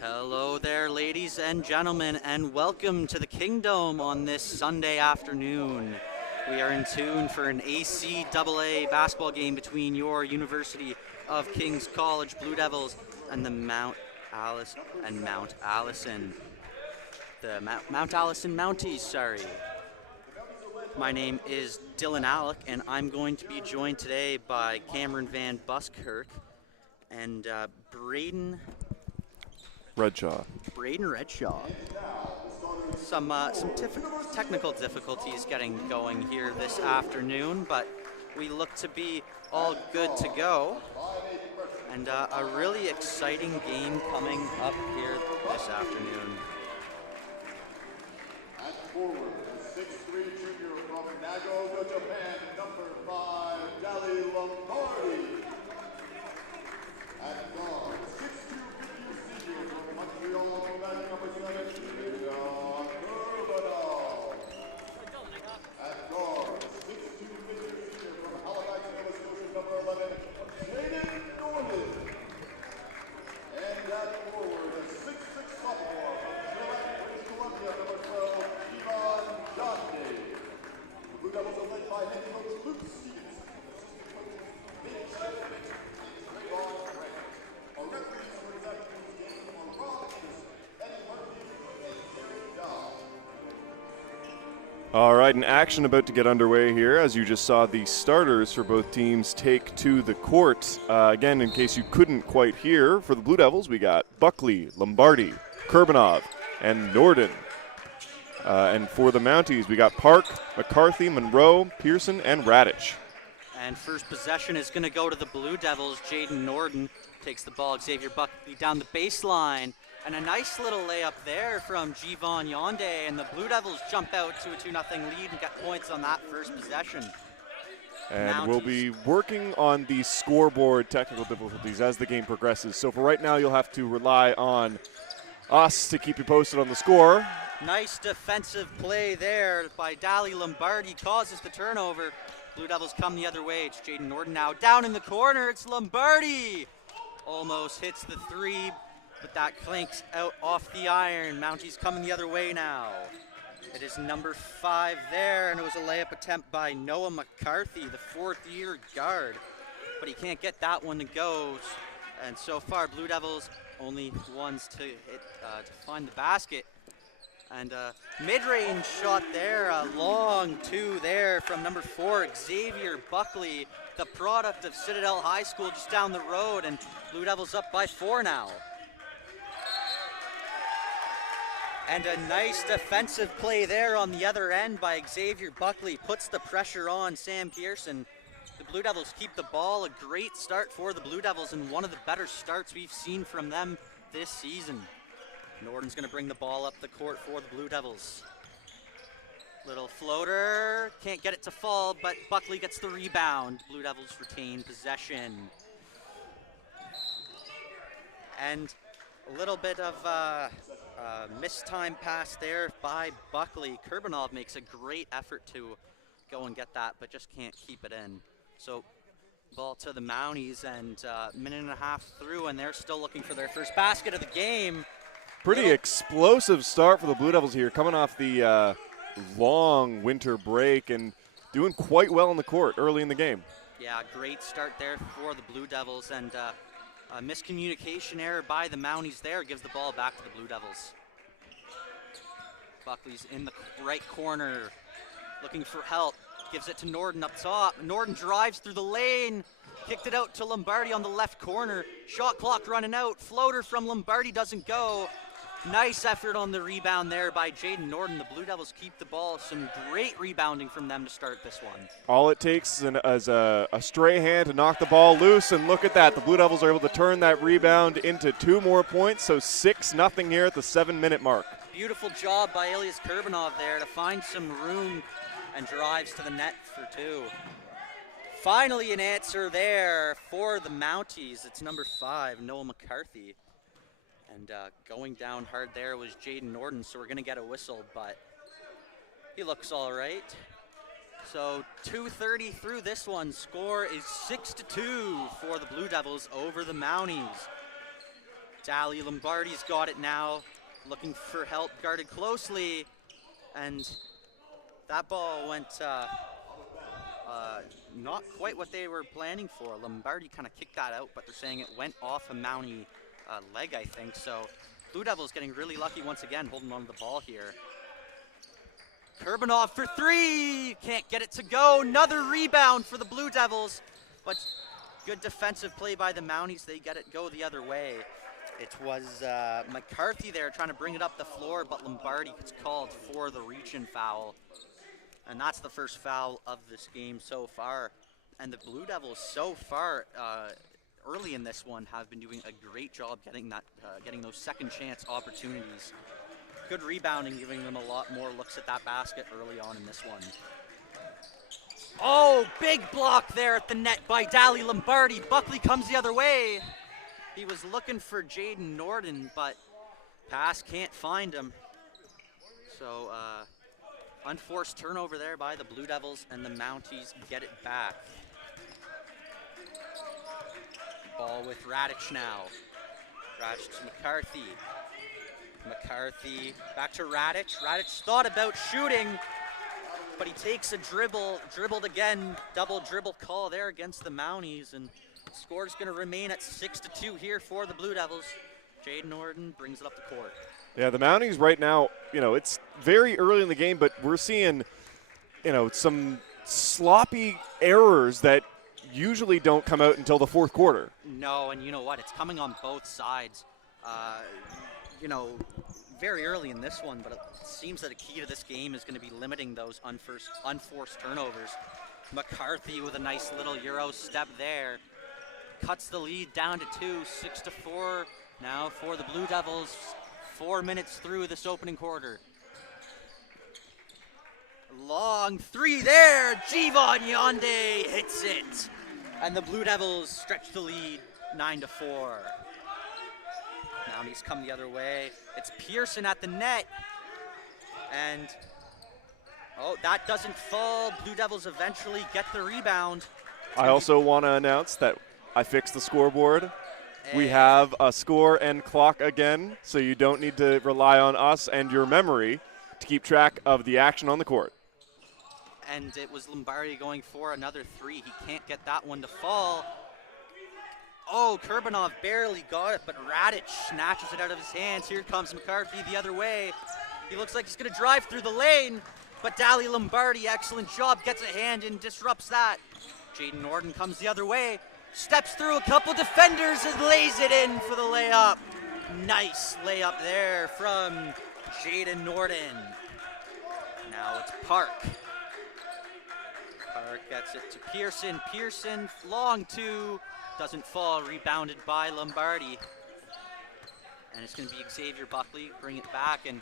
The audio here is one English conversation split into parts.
Hello there, ladies and gentlemen, and welcome to the Kingdom on this Sunday afternoon. We are in tune for an ACAA basketball game between your University of King's College Blue Devils and the Mount Allison Mounties, sorry. My name is Dylan Alec, and I'm going to be joined today by Cameron Van Buskirk and Braden Redshaw. Some technical difficulties getting going here this afternoon, but we look to be all good to go. And a really exciting game coming up here this afternoon. At forward, the 6'3" junior from Nagano, Japan, number 5, Dali Lombardi. At guard, 6'2" senior from Montreal, Quebec, number 7, Leon Urbanov. At guard, 6'2" senior from Halifax, Nova Scotia, number 11, Jaden Norman. And at forward, the 6'6" sophomore from Gillette, British Columbia, number 12, Ivan Johnny. The Blue Devils are led by head coach Luke Stevens. Big Chef, Greg Ball, our referees for this afternoon's game are Rob Anderson, Eddie Murphy, and Gary Dow. All right, an action about to get underway here. As you just saw, the starters for both teams take to the court. Again, in case you couldn't quite hear, for the Blue Devils, we got Buckley, Lombardi, Kurbanov, and Norden. And for the Mounties, we got Park, McCarthy, Monroe, Pearson, and Radich. And first possession is going to go to the Blue Devils. Jaden Norden takes the ball. Xavier Buckley down the baseline. And a nice little layup there from Jivon Yonde. And the Blue Devils jump out to a 2-0 lead and get points on that first possession. And Mounties. we'll be working on the scoreboard technical difficulties as the game progresses. So for right now, you'll have to rely on us to keep you posted on the score. Nice defensive play there by Dali Lombardi. Causes the turnover. Blue Devils come the other way. It's Jaden Norden now. Down in the corner, it's Lombardi. Almost hits the three, but that clanks out off the iron. Mounties coming the other way now. It is number 5 there, and it was a layup attempt by Noah McCarthy, the fourth-year guard. But he can't get that one to go. And so far, Blue Devils only ones to hit to find the basket. And mid-range shot there, a long 2 there from number 4, Xavier Buckley, the product of Citadel High School just down the road, and Blue Devils up by 4 now. And a nice defensive play there on the other end by Xavier Buckley, puts the pressure on Sam Pearson. The Blue Devils keep the ball, a great start for the Blue Devils, and one of the better starts we've seen from them this season. Norden's going to bring the ball up the court for the Blue Devils. Little floater, can't get it to fall, but Buckley gets the rebound. Blue Devils retain possession. And a little bit of missed time pass there by Buckley. Kurbanov makes a great effort to go and get that, but just can't keep it in. So ball to the Mounties, and a minute and a half through, and they're still looking for their first basket of the game. Pretty explosive start for the Blue Devils here, coming off the long winter break and doing quite well in the court early in the game. Yeah, great start there for the Blue Devils, and a miscommunication error by the Mounties there gives the ball back to the Blue Devils. Buckley's in the right corner, looking for help, gives it to Norden up top. Norden drives through the lane, kicked it out to Lombardi on the left corner. Shot clock running out, floater from Lombardi doesn't go. Nice effort on the rebound there by Jaden Norden. The Blue Devils keep the ball. Some great rebounding from them to start this one. All it takes is a stray hand to knock the ball loose, and look at that. The Blue Devils are able to turn that rebound into 2 more points, so 6-0 here at the 7-minute mark. Beautiful job by Elias Kurbanov there to find some room and drives to the net for 2. Finally an answer there for the Mounties. It's number 5, Noah McCarthy. And going down hard there was Jaden Norden, so we're going to get a whistle, but he looks all right. So 2:30 through this one. Score is 6-2 for the Blue Devils over the Mounties. Dali Lombardi's got it now, looking for help, guarded closely, and that ball went not quite what they were planning for. Lombardi kind of kicked that out, but they're saying it went off a Mountie leg, I think. So Blue Devils getting really lucky once again, holding on to the ball here. Kurbanov for three, can't get it to go. Another rebound for the Blue Devils, but good defensive play by the Mounties. They get it go the other way. It was McCarthy there trying to bring it up the floor, but Lombardi gets called for the reach-in foul. And that's the first foul of this game so far. And the Blue Devils so far, early in this one, have been doing a great job getting those second chance opportunities. Good rebounding, giving them a lot more looks at that basket early on in this one. Oh, big block there at the net by Dali Lombardi. Buckley comes the other way. He was looking for Jaden Norden, but pass can't find him. So, unforced turnover there by the Blue Devils, and the Mounties get it back. Ball with Radic now. Radic to McCarthy. McCarthy back to Radic. Radic thought about shooting, but he takes a dribbled again, double dribble call there against the Mounties, and the score is going to remain at 6-2 here for the Blue Devils. Jaden Norden brings it up the court. Yeah, the Mounties right now, it's very early in the game, but we're seeing, some sloppy errors that usually don't come out until the fourth quarter. No, and you know what? It's coming on both sides. Very early in this one, but it seems that a key to this game is going to be limiting those unforced turnovers. McCarthy with a nice little Euro step there. Cuts the lead down to 2, 6-4 now for the Blue Devils. 4 minutes through this opening quarter. Long three there. Jivon Yonde hits it. And the Blue Devils stretch the lead 9-4. Mounties come the other way. It's Pearson at the net. And, that doesn't fall. Blue Devils eventually get the rebound. I also want to announce that I fixed the scoreboard. We have a score and clock again, so you don't need to rely on us and your memory to keep track of the action on the court. And it was Lombardi going for another three. He can't get that one to fall. Oh, Kurbanov barely got it, but Radic snatches it out of his hands. Here comes McCarthy the other way. He looks like he's going to drive through the lane, but Dali Lombardi, excellent job, gets a hand and disrupts that. Jaden Norden comes the other way, steps through a couple defenders and lays it in for the layup. Nice layup there from Jaden Norden. Now it's Park. Park gets it to Pearson. Pearson, long two. Doesn't fall, rebounded by Lombardi. And it's going to be Xavier Buckley, bring it back. And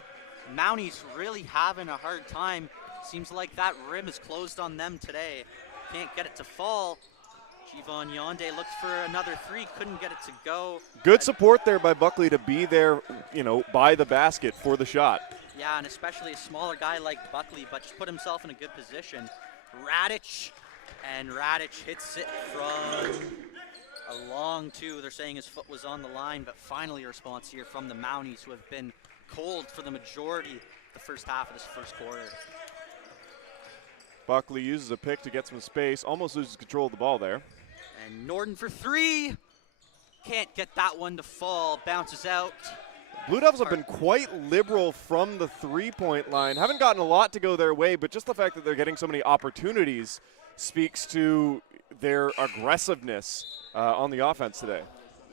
Mounties really having a hard time. Seems like that rim is closed on them today. Can't get it to fall. Jivon Yonde looked for another three, couldn't get it to go. Good support there by Buckley to be there, by the basket for the shot. Yeah, and especially a smaller guy like Buckley, but just put himself in a good position. Radic, and Radic hits it from a long two. They're saying his foot was on the line, but finally a response here from the Mounties, who have been cold for the majority of the first half of this first quarter. Buckley uses a pick to get some space, almost loses control of the ball there. And Norden for three. Can't get that one to fall, bounces out. Blue Devils have been quite liberal from the three-point line. Haven't gotten a lot to go their way, but just the fact that they're getting so many opportunities speaks to their aggressiveness on the offense today.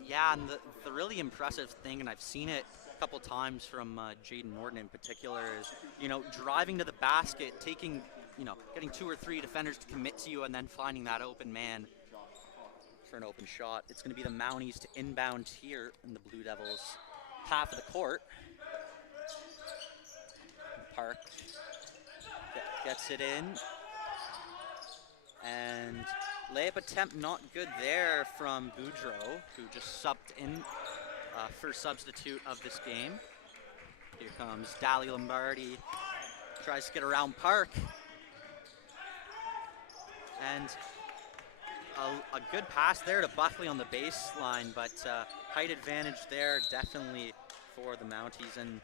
Yeah, and the really impressive thing, and I've seen it a couple times from Jaden Norden in particular, is, driving to the basket, taking, getting 2 or 3 defenders to commit to you and then finding that open man for an open shot. It's going to be the Mounties to inbound here in the Blue Devils half of the court. Park gets it in. And layup attempt not good there from Boudreau, who just subbed in first substitute of this game. Here comes Dali Lombardi, tries to get around Park. And a good pass there to Buckley on the baseline, but height advantage there, definitely for the Mounties. And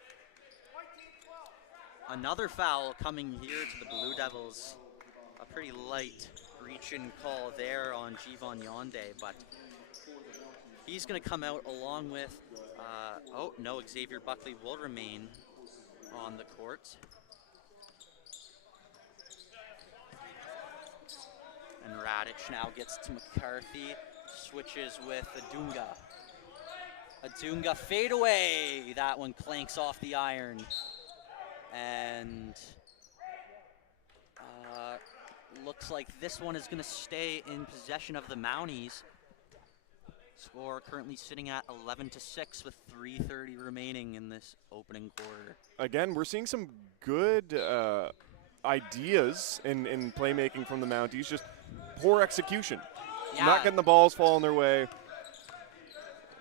another foul coming here to the Blue Devils. A pretty light reach-in call there on Jivon Yonde, but he's going to come out along with, oh no, Xavier Buckley will remain on the court. And Radic now gets to McCarthy, switches with Adunga. Adunga fadeaway. That one clanks off the iron. And looks like this one is going to stay in possession of the Mounties. Score currently sitting at 11-6 with 3:30 remaining in this opening quarter. Again, we're seeing some good ideas in playmaking from the Mounties, just poor execution. Yeah. Not getting the balls falling their way.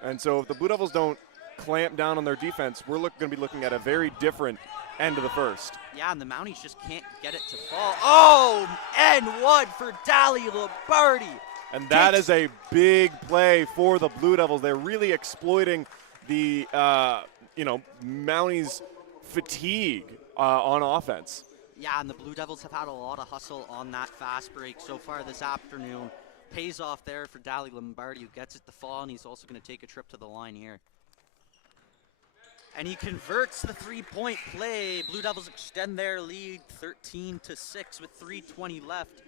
And so if the Blue Devils don't clamp down on their defense, we're going to be looking at a very different end of the first. Yeah, and the Mounties just can't get it to fall. Oh, and one for Dali Lombardi. And that is a big play for the Blue Devils. They're really exploiting the, Mounties' fatigue on offense. Yeah, and the Blue Devils have had a lot of hustle on that fast break so far this afternoon. Pays off there for Dali Lombardi, who gets it to fall, and he's also going to take a trip to the line here. And he converts the three-point play. Blue Devils extend their lead 13-6 with 3:20 left.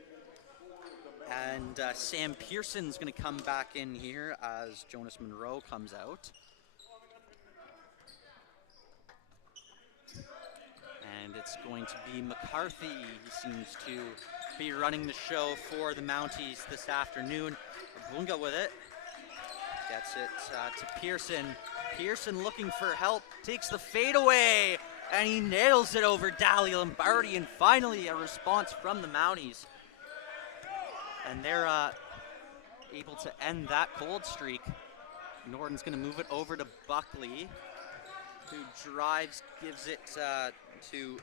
And Sam Pearson's going to come back in here as Jonas Monroe comes out. And it's going to be McCarthy. He seems to be running the show for the Mounties this afternoon. Bunga with it. Gets it to Pearson. Pearson looking for help. Takes the fadeaway. And he nails it over Dali Lombardi. And finally a response from the Mounties. And they're able to end that cold streak. Norton's going to move it over to Buckley, who drives, gives it to,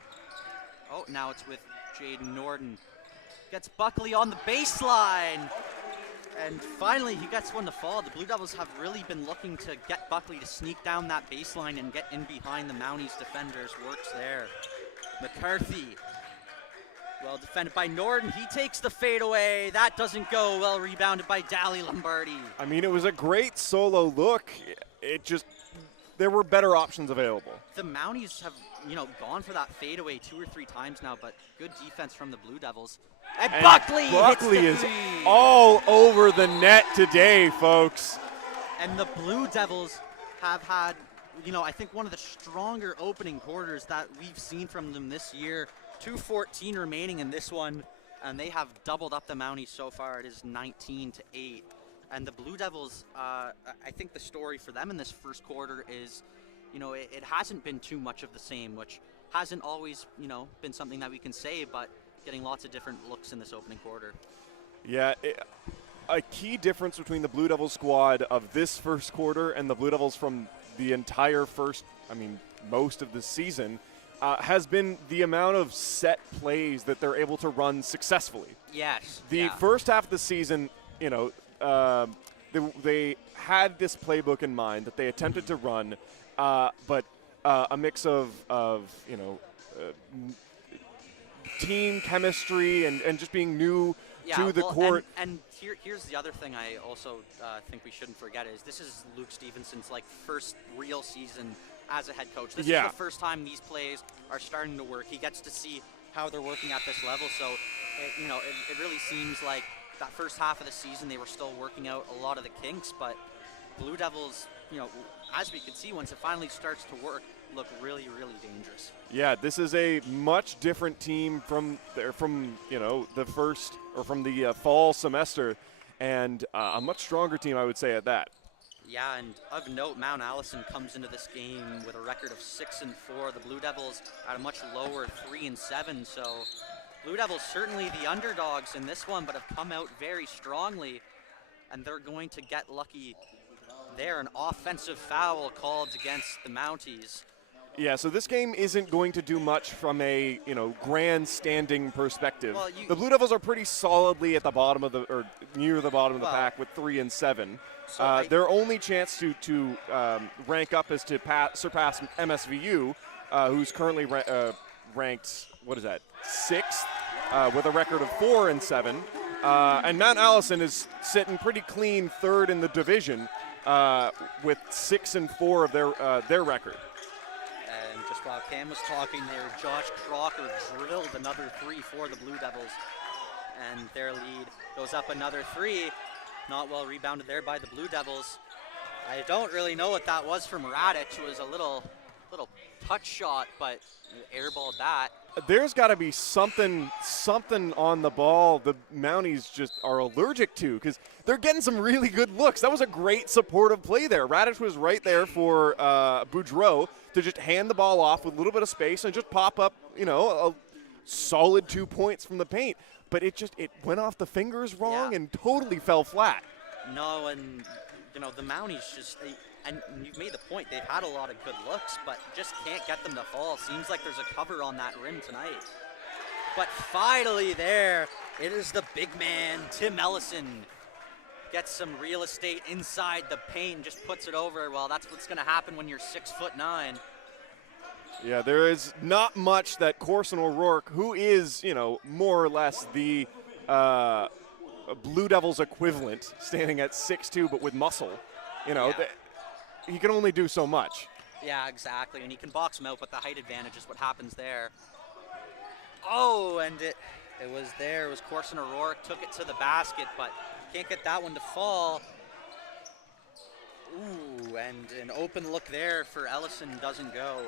oh, now it's with Jaden Norton. Gets Buckley on the baseline. And finally, he gets one to fall. The Blue Devils have really been looking to get Buckley to sneak down that baseline and get in behind the Mounties defenders. Works there. McCarthy. Well defended by Norton. He takes the fadeaway. That doesn't go. Well rebounded by Dali Lombardi. I mean, it was a great solo look. It just, there were better options available. The Mounties have, gone for that fadeaway 2 or 3 times now, but good defense from the Blue Devils. And Buckley hits the is three. all over the net today, folks. And the Blue Devils have had, I think one of the stronger opening quarters that we've seen from them this year. 2:14 remaining in this one, and they have doubled up the Mounties so far. It is 19-8. And the Blue Devils, I think the story for them in this first quarter is, it hasn't been too much of the same, which hasn't always, been something that we can say, but getting lots of different looks in this opening quarter. Yeah, a key difference between the Blue Devils squad of this first quarter and the Blue Devils from the entire most of the season has been the amount of set plays that they're able to run successfully. Yes. The first half of the season, they had this playbook in mind that they attempted to run, but a mix of team chemistry and just being new to the court. And here's the other thing I also think we shouldn't forget is this is Luke Stevenson's first real season as a head coach. This is the first time these plays are starting to work. He gets to see how they're working at this level. So, it really seems like that first half of the season they were still working out a lot of the kinks. But Blue Devils, as we can see, once it finally starts to work, look really, really dangerous. Yeah, this is a much different team from the first or from the fall semester, and a much stronger team, I would say, at that. Yeah, and of note, Mount Allison comes into this game with a record of 6-4. The Blue Devils at a much lower 3-7. So Blue Devils certainly the underdogs in this one, but have come out very strongly, and they're going to get lucky there. An offensive foul called against the Mounties. Yeah, so this game isn't going to do much from a grandstanding perspective. Well, the Blue Devils are pretty solidly at the bottom of or near the bottom of the Well, pack with 3 and 7. So their only chance to rank up is to surpass MSVU, who's currently ranked, what is that, 6th with a record of 4 and 7. And Mount Allison is sitting pretty clean 3rd in the division with 6 and 4 of their record. And just while Cam was talking there, Josh Crocker drilled another 3 for the Blue Devils. And their lead goes up another 3. Not well rebounded there by the Blue Devils. I don't really know what that was from Radic. It was a little touch shot, but airballed that. There's got to be something on the ball the Mounties just are allergic to, because they're getting some really good looks. That was a great supportive play there. Radic was right there for Boudreau to just hand the ball off with a little bit of space and just pop up, a solid 2 points from the paint. But it went off the fingers wrong and totally fell flat. No, and the Mounties and you've made the point, they've had a lot of good looks, but just can't get them to fall. Seems like there's a cover on that rim tonight. But finally there, it is the big man, Tim Ellison. Gets some real estate inside the paint and just puts it over. Well, that's what's going to happen when you're 6'9". Yeah, there is not much that Corson O'Rourke, who is, more or less the Blue Devils equivalent, standing at 6'2", but with muscle, he can only do so much. Yeah, exactly, and he can box him out, but the height advantage is what happens there. Oh, and it was there. It was Corson O'Rourke, took it to the basket, but can't get that one to fall. Ooh, and an open look there for Ellison doesn't go.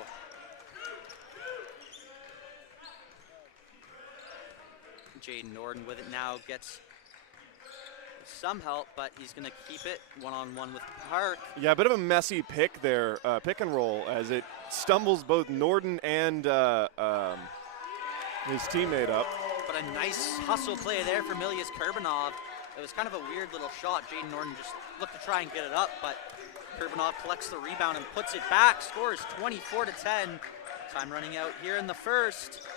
Jaden Norden with it now, gets some help, but he's going to keep it one-on-one with Park. Yeah, a bit of a messy pick there, pick and roll, as it stumbles both Norden and his teammate up. But a nice hustle play there for Milius Kurbanov. It was kind of a weird little shot. Jaden Norden just looked to try and get it up, but Kurbanov collects the rebound and puts it back, scores 24-10. Time running out here in the first.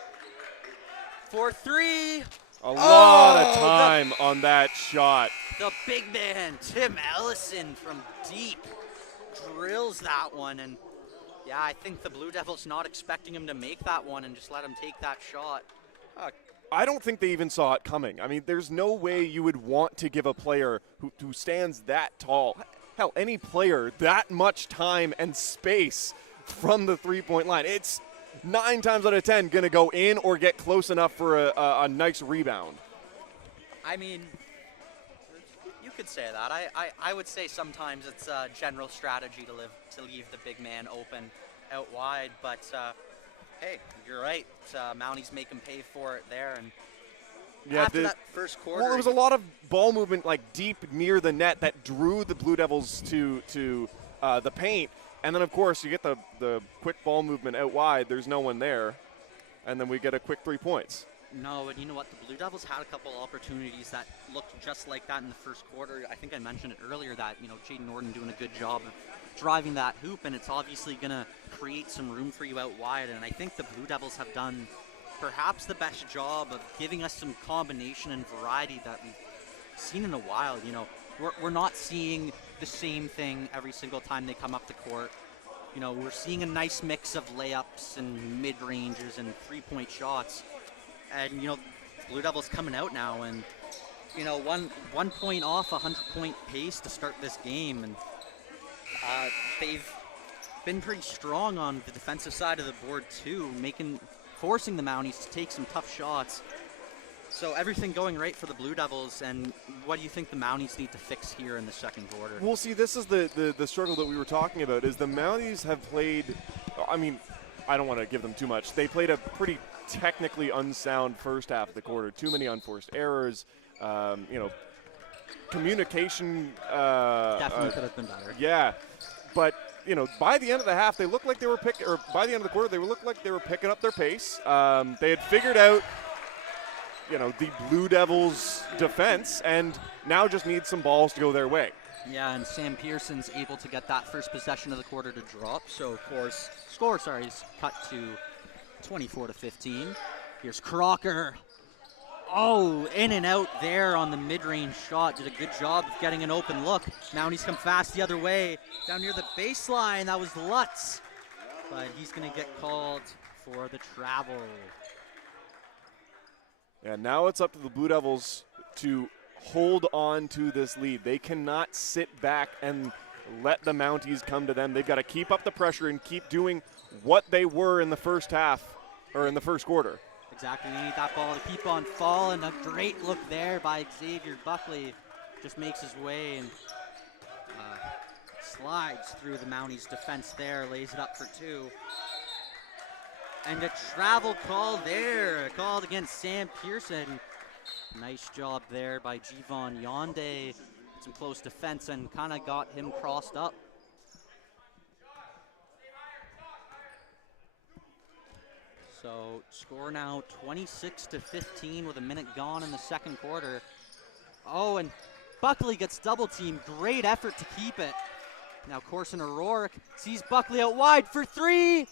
4-3. A lot of time on that shot. The big man, Tim Ellison, from deep, drills that one. And yeah, I think the Blue Devils not expecting him to make that one and just let him take that shot. I don't think they even saw it coming. I mean, there's no way you would want to give a player who stands that tall, hell, any player, that much time and space from the three-point line. It's 9 times out of 10 going to go in or get close enough for a nice rebound. I mean, you could say that. I would say sometimes it's a general strategy to leave the big man open out wide, but hey, you're right. Mounties make him pay for it there, and after that first quarter, well, there was a lot of ball movement like deep near the net that drew the Blue Devils to the paint. And then, of course, you get the quick ball movement out wide. There's no one there. And then we get a quick 3 points. No, and you know what? The Blue Devils had a couple opportunities that looked just like that in the first quarter. I think I mentioned it earlier that, Jaden Norden doing a good job of driving that hoop, and it's obviously going to create some room for you out wide. And I think the Blue Devils have done perhaps the best job of giving us some combination and variety that we've seen in a while. We're not seeing the same thing every single time they come up the court. We're seeing a nice mix of layups and mid-ranges and three-point shots. And, Blue Devils coming out now and, 1 point off a 100-point pace to start this game. And they've been pretty strong on the defensive side of the board, too, forcing the Mounties to take some tough shots. So everything going right for the Blue Devils, and what do you think the Mounties need to fix here in the second quarter? Well, see, this is the struggle that we were talking about, is the Mounties have played, I mean, I don't want to give them too much. They played a pretty technically unsound first half of the quarter. Too many unforced errors, communication. Definitely could have been better. Yeah, but by the end of the half, they looked like they were by the end of the quarter, they looked like they were picking up their pace. They had figured out the Blue Devils' defense, and now just need some balls to go their way. Yeah, and Sam Pearson's able to get that first possession of the quarter to drop. So, of course, score is cut to 24-15. Here's Crocker. Oh, in and out there on the mid-range shot. Did a good job of getting an open look. Mounties come fast the other way. Down near the baseline, that was Lutz. But he's going to get called for the travel. Yeah, now it's up to the Blue Devils to hold on to this lead. They cannot sit back and let the Mounties come to them. They've got to keep up the pressure and keep doing what they were in the first half, or in the first quarter. Exactly, they need that ball to keep on falling. A great look there by Xavier Buckley. Just makes his way and slides through the Mounties defense there, lays it up for two. And a travel call there, called against Sam Pearson. Nice job there by Jivon Yonde. Some close defense and kind of got him crossed up. So score now 26-15 with a minute gone in the second quarter. Oh, and Buckley gets double teamed. Great effort to keep it. Now Corson O'Rourke sees Buckley out wide for three.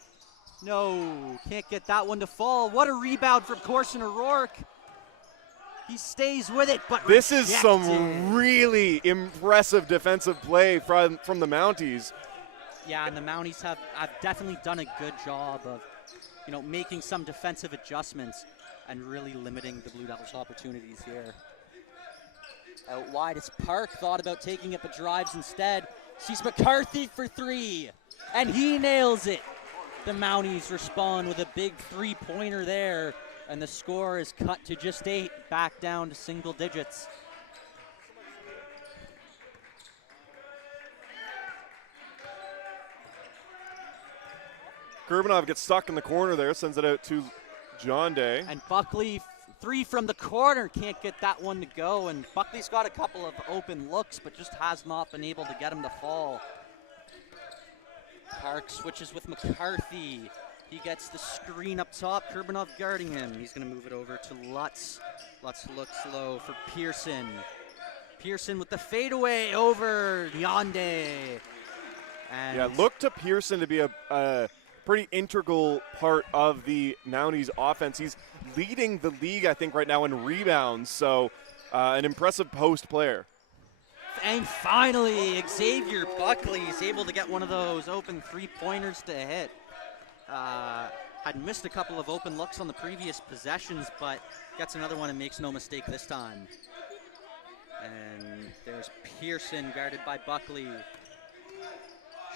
No, can't get that one to fall. What a rebound from Corson O'Rourke. He stays with it, but this rejected. is some really impressive defensive play from the Mounties. Yeah, and the Mounties have definitely done a good job of, making some defensive adjustments and really limiting the Blue Devils' opportunities here. Out wide, it's Park, thought about taking it, but drives instead. Sees McCarthy for three, and he nails it. The Mounties respond with a big three-pointer there, and the score is cut to just 8, back down to single digits. Kurbanov gets stuck in the corner there, sends it out to John Day. And Buckley, three from the corner, can't get that one to go. And Buckley's got a couple of open looks, but just has not been able to get him to fall. Park switches with McCarthy. He gets the screen up top, Kurbanov guarding him. He's going to move it over to Lutz. Lutz looks low for Pearson. Pearson with the fadeaway over Yonde. And yeah, look to Pearson to be a pretty integral part of the Mounties offense. He's leading the league, I think, right now in rebounds, so an impressive post player. And finally, Xavier Buckley is able to get one of those open three-pointers to hit. Had missed a couple of open looks on the previous possessions, but gets another one and makes no mistake this time. And there's Pearson guarded by Buckley.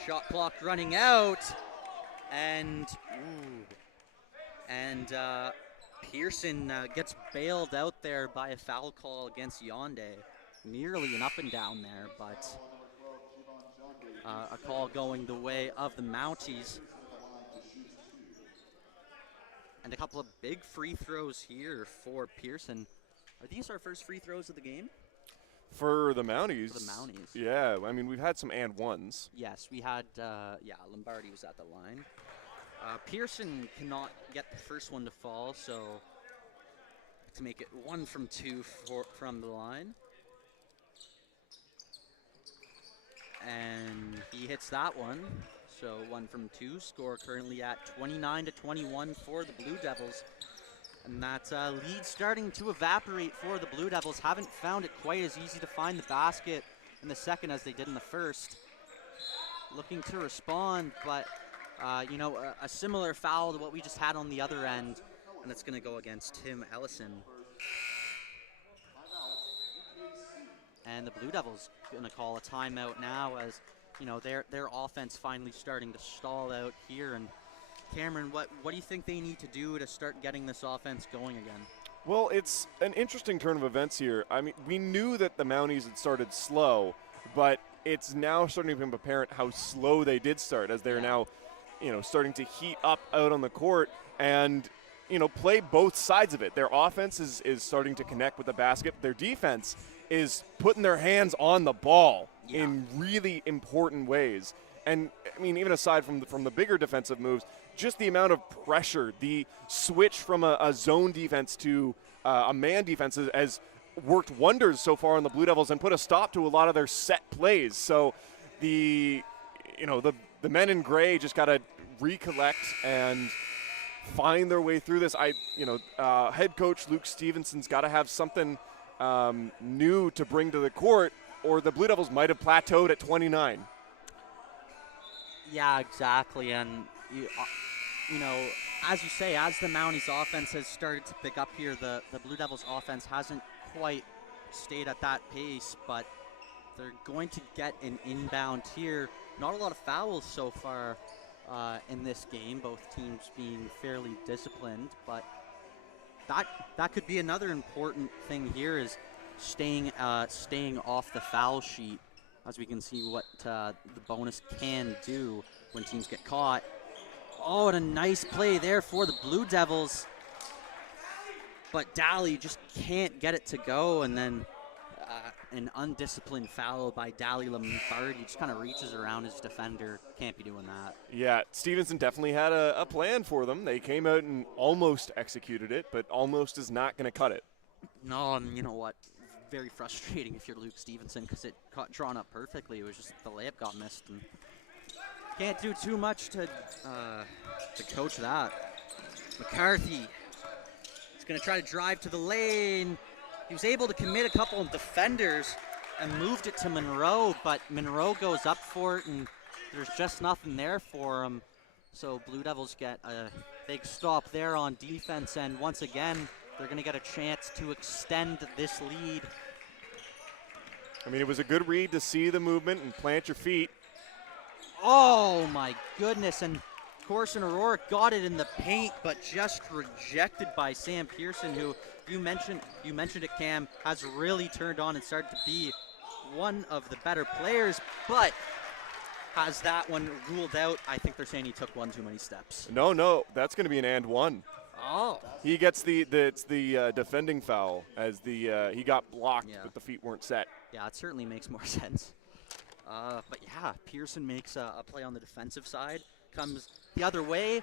Shot clock running out. And Pearson gets bailed out there by a foul call against Yonde. Nearly an up and down there, but a call going the way of the Mounties. And a couple of big free throws here for Pearson. Are these our first free throws of the game? For the Mounties. For the Mounties. Yeah, I mean, we've had some and ones. Yes, we had, Lombardi was at the line. Pearson cannot get the first one to fall, so to make it 1 from 2 from the line. And he hits that one, so 1 from 2. Score currently at 29-21 for the Blue Devils. And that lead starting to evaporate for the Blue Devils. Haven't found it quite as easy to find the basket in the second as they did in the first. Looking to respond, but a similar foul to what we just had on the other end, and it's going to go against Tim Ellison. And the Blue Devils going to call a timeout now, as their offense finally starting to stall out here. And Cameron, what do you think they need to do to start getting this offense going again? Well, it's an interesting turn of events here. I mean, we knew that the Mounties had started slow, but it's now starting to become apparent how slow they did start, as they're now, starting to heat up out on the court and, play both sides of it. Their offense is starting to connect with the basket. Their defense is putting their hands on the ball in really important ways. And, I mean, even aside from the bigger defensive moves, just the amount of pressure, the switch from a zone defense to a man defense has worked wonders so far on the Blue Devils and put a stop to a lot of their set plays. So the men in gray just got to recollect and find their way through this. Head coach Luke Stevenson's got to have something new to bring to the court, or the Blue Devils might have plateaued at 29. Yeah, exactly. And, as you say, as the Mounties offense has started to pick up here, the Blue Devils offense hasn't quite stayed at that pace, but they're going to get an inbound here. Not a lot of fouls so far in this game, both teams being fairly disciplined, but that could be another important thing here, is staying off the foul sheet, as we can see what the bonus can do when teams get caught. Oh, and a nice play there for the Blue Devils, but Daly just can't get it to go, and then an undisciplined foul by Daly Lombardi. Just kind of reaches around his defender. Can't be doing that. Yeah, Stevenson definitely had a plan for them. They came out and almost executed it, but almost is not going to cut it. No, and you know what? Very frustrating if you're Luke Stevenson, because it got drawn up perfectly. It was just the layup got missed, and can't do too much to coach that. McCarthy is going to try to drive to the lane. He was able to commit a couple of defenders and moved it to Monroe, but Monroe goes up for it, and there's just nothing there for him. So Blue Devils get a big stop there on defense, and once again, they're going to get a chance to extend this lead. I mean, it was a good read to see the movement and plant your feet. Oh my goodness, and Corson O'Rourke got it in the paint, but just rejected by Sam Pearson, who you mentioned it, Cam, has really turned on and started to be one of the better players, but has that one ruled out. I think they're saying he took one too many steps. No, that's going to be an and one. Oh. He gets the defending foul as he got blocked, but the feet weren't set. Yeah, it certainly makes more sense. But yeah, Pearson makes a play on the defensive side, comes the other way,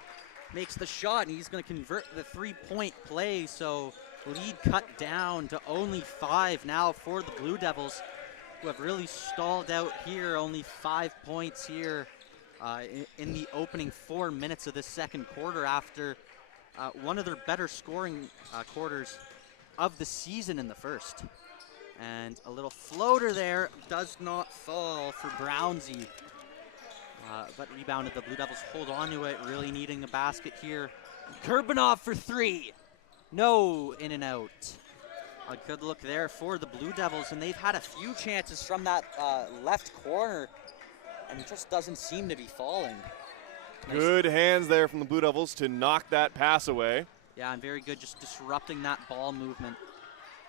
makes the shot, and he's going to convert the three-point play. So lead cut down to only 5 now for the Blue Devils, who have really stalled out here. Only 5 points here in the opening 4 minutes of the second quarter, after one of their better scoring quarters of the season in the first. And a little floater there does not fall for Brownsy, but rebounded. The Blue Devils hold on to it, really needing a basket here. Kurbanov for 3. No, in and out. A good look there for the Blue Devils, and they've had a few chances from that left corner, and it just doesn't seem to be falling. Good hands there from the Blue Devils to knock that pass away. Yeah, and very good, just disrupting that ball movement.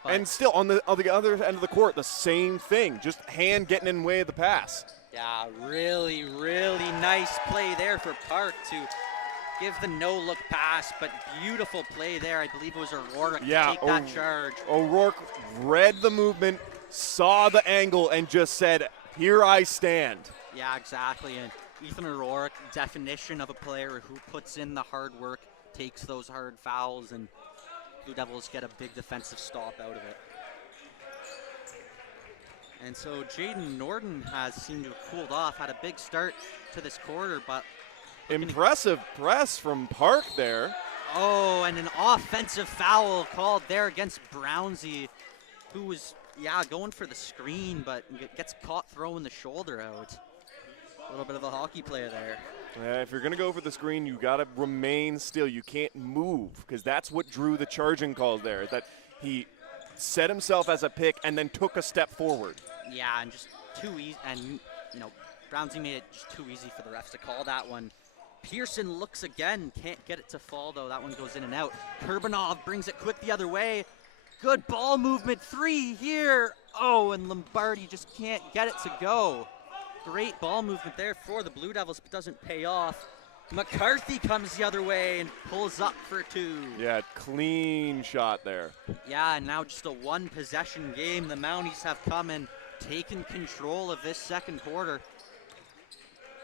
But and still, on the other end of the court, the same thing, just hand getting in the way of the pass. Yeah, really, really nice play there for Park to give the no-look pass, but beautiful play there. I believe it was O'Rourke to take that charge. O'Rourke read the movement, saw the angle, and just said, here I stand. Yeah, exactly. And Ethan O'Rourke, definition of a player who puts in the hard work, takes those hard fouls, and Blue Devils get a big defensive stop out of it. And so Jaden Norton has seemed to have cooled off, had a big start to this quarter, but impressive press from Park there. Oh, and an offensive foul called there against Brownsy, who was, going for the screen, but gets caught throwing the shoulder out. A little bit of a hockey player there. If you're going to go for the screen, you got to remain still. You can't move, because that's what drew the charging calls there, that he set himself as a pick and then took a step forward. Yeah, and just too easy. And, Brownsy made it just too easy for the refs to call that one. Pearson looks again. Can't get it to fall, though. That one goes in and out. Kurbanov brings it quick the other way. Good ball movement. 3 here. Oh, and Lombardi just can't get it to go. Great ball movement there for the Blue Devils, but doesn't pay off. McCarthy comes the other way and pulls up for 2. Yeah, clean shot there. Yeah, and now just a one-possession game. The Mounties have come and taken control of this second quarter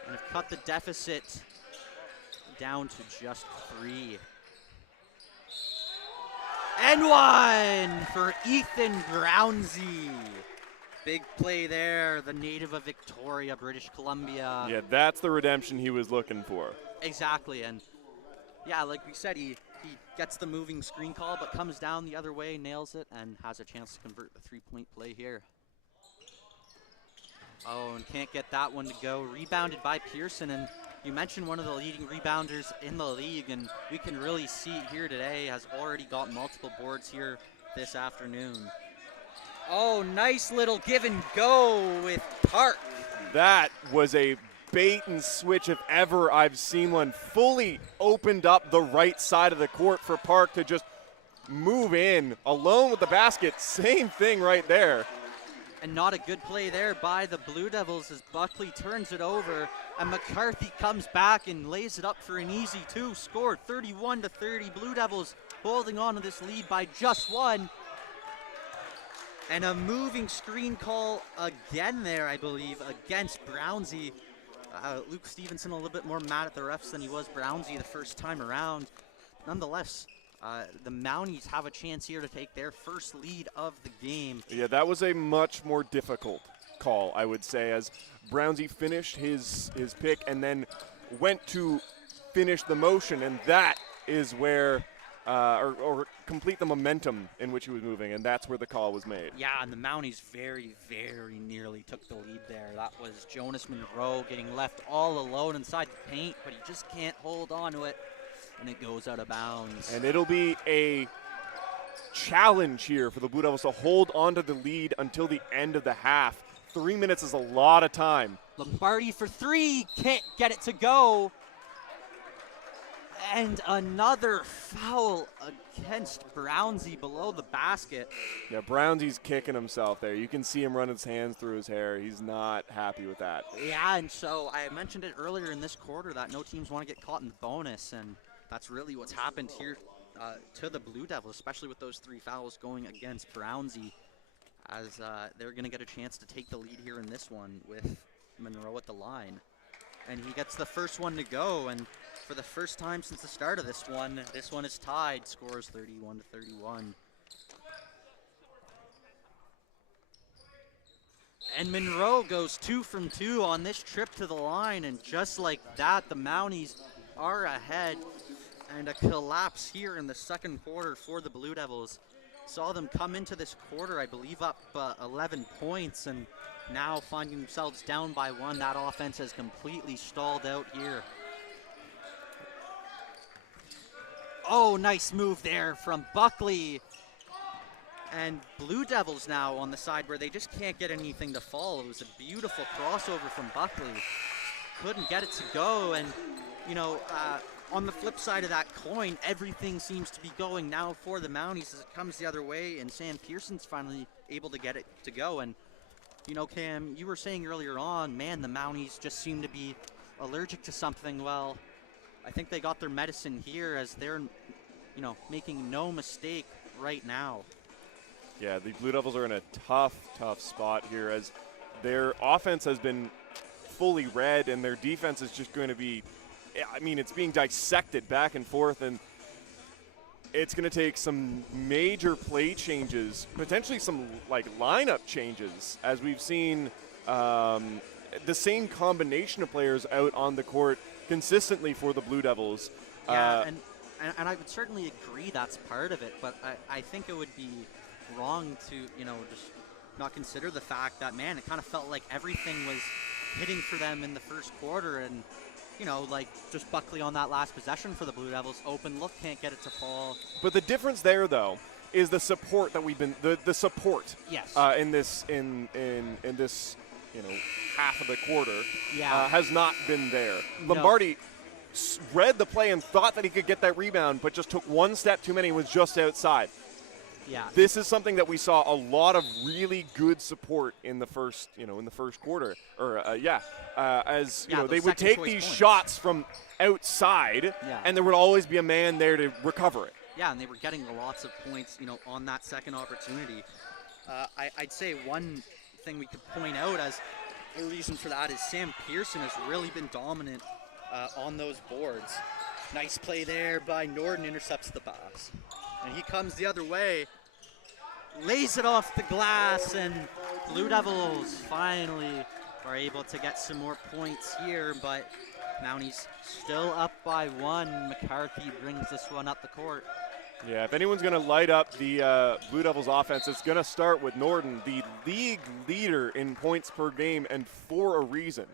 and have cut the deficit down to just 3. and one for Ethan Brownsy. Big play there, the native of Victoria, British Columbia. Yeah, that's the redemption he was looking for. Exactly, and yeah, like we said, he gets the moving screen call, but comes down the other way, nails it, and has a chance to convert the three-point play here. Oh, and can't get that one to go. Rebounded by Pearson, and you mentioned one of the leading rebounders in the league, and we can really see here today has already got multiple boards here this afternoon. Oh, nice little give and go with Park. That was a bait and switch if ever I've seen one. Fully opened up the right side of the court for Park to just move in alone with the basket. Same thing right there. And not a good play there by the Blue Devils as Buckley turns it over, and McCarthy comes back and lays it up for an easy two. Scored 31-30. Blue Devils holding on to this lead by just one. And a moving screen call again there, I believe, against Brownsy. Luke Stevenson a little bit more mad at the refs than he was Brownsy the first time around. Nonetheless, the Mounties have a chance here to take their first lead of the game. Yeah, that was a much more difficult call, I would say, as Brownsy finished his pick and then went to finish the motion, and that is where or complete the momentum in which he was moving, and that's where the call was made. Yeah, and the Mounties very, very nearly took the lead there. That was Jonas Monroe getting left all alone inside the paint, but he just can't hold on to it, and it goes out of bounds. And it'll be a challenge here for the Blue Devils to hold on to the lead until the end of the half. 3 minutes is a lot of time. Lombardi for three, can't get it to go. And another foul against Brownsy below the basket. Yeah, Brownsy's kicking himself there. You can see him run his hands through his hair. He's not happy with that. Yeah, and so I mentioned it earlier in this quarter that no teams want to get caught in the bonus, and that's really what's happened here to the Blue Devils, especially with those three fouls going against Brownsy, as they're going to get a chance to take the lead here in this one with Monroe at the line. And he gets the first one to go, and for the first time since the start of this one is tied. Scores 31-31. And Monroe goes 2 from 2 on this trip to the line, and just like that, the Mounties are ahead. And a collapse here in the second quarter for the Blue Devils. Saw them come into this quarter, I believe, up 11 points, and now finding themselves down by 1. That offense has completely stalled out here. Oh, nice move there from Buckley. And Blue Devils now on the side where they just can't get anything to fall. It was a beautiful crossover from Buckley. Couldn't get it to go, and, you know, on the flip side of that coin, everything seems to be going now for the Mounties as it comes the other way, and Sam Pearson's finally able to get it to go. And, you know, Cam, you were saying earlier on, man, the Mounties just seem to be allergic to something. Well, I think they got their medicine here as they're, you know, making no mistake right now. Yeah, the Blue Devils are in a tough spot here as their offense has been fully read and their defense is just going to be, I mean, it's being dissected back and forth, and it's going to take some major play changes, potentially some like lineup changes, as we've seen the same combination of players out on the court consistently for the Blue Devils. Yeah, and I would certainly agree that's part of it, but I think it would be wrong to, you know, just not consider the fact that, man, it kind of felt like everything was hitting for them in the first quarter, and, you know, like just Buckley on that last possession for the Blue Devils, open look, can't get it to fall. But the difference there, though, is the support that we've been the support. Yes. In this in this, you know, half of the quarter. Yeah. Has not been there. No. Lombardi read the play and thought that he could get that rebound, but just took one step too many and was just outside. Yeah. This is something that we saw a lot of really good support in the first, quarter. Or as you know, they would take these shots from outside, and there would always be a man there to recover it. Yeah, and they were getting lots of points, you know, on that second opportunity. I'd say one thing we could point out as a reason for that is Sam Pearson has really been dominant on those boards. Nice play there by Norden, intercepts the pass. And he comes the other way, lays it off the glass, and Blue Devils finally are able to get some more points here, but Mounties still up by 1. McCarthy brings this one up the court. Yeah, if anyone's going to light up the Blue Devils offense, it's going to start with Norden, the league leader in points per game, and for a reason.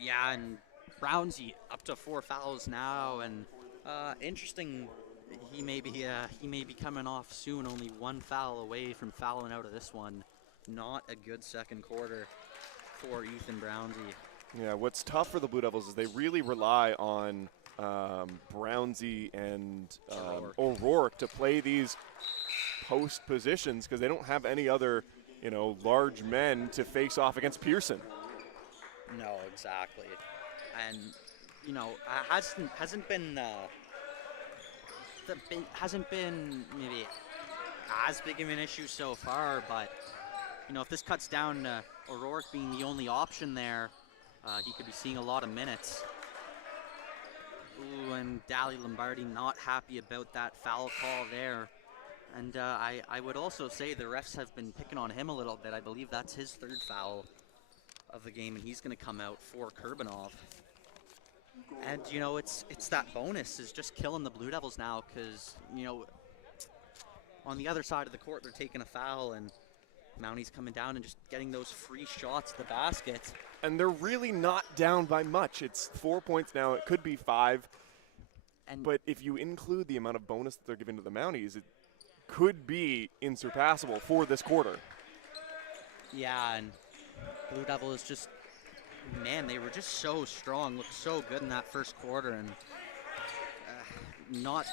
Yeah, and Brownsy up to 4 fouls now, and interesting. He may be coming off soon. Only 1 foul away from fouling out of this one. Not a good second quarter for Ethan Brownsy. Yeah, what's tough for the Blue Devils is they really rely on Brownsy and O'Rourke to play these post positions because they don't have any other, large men to face off against Pearson. No, exactly. And hasn't been maybe as big of an issue so far, but if this cuts down to O'Rourke being the only option there, he could be seeing a lot of minutes. Ooh, and Dali Lombardi not happy about that foul call there. And I would also say the refs have been picking on him a little bit. I believe that's his 3rd foul of the game, and he's going to come out for Kurbanov. And, it's that bonus is just killing the Blue Devils now because, on the other side of the court, they're taking a foul, and Mounties coming down and just getting those free shots to the basket. And they're really not down by much. It's 4 points now. It could be 5. But if you include the amount of bonus that they're giving to the Mounties, it could be insurpassable for this quarter. Yeah, and Blue Devils just, man, they were just so strong, looked so good in that first quarter, and not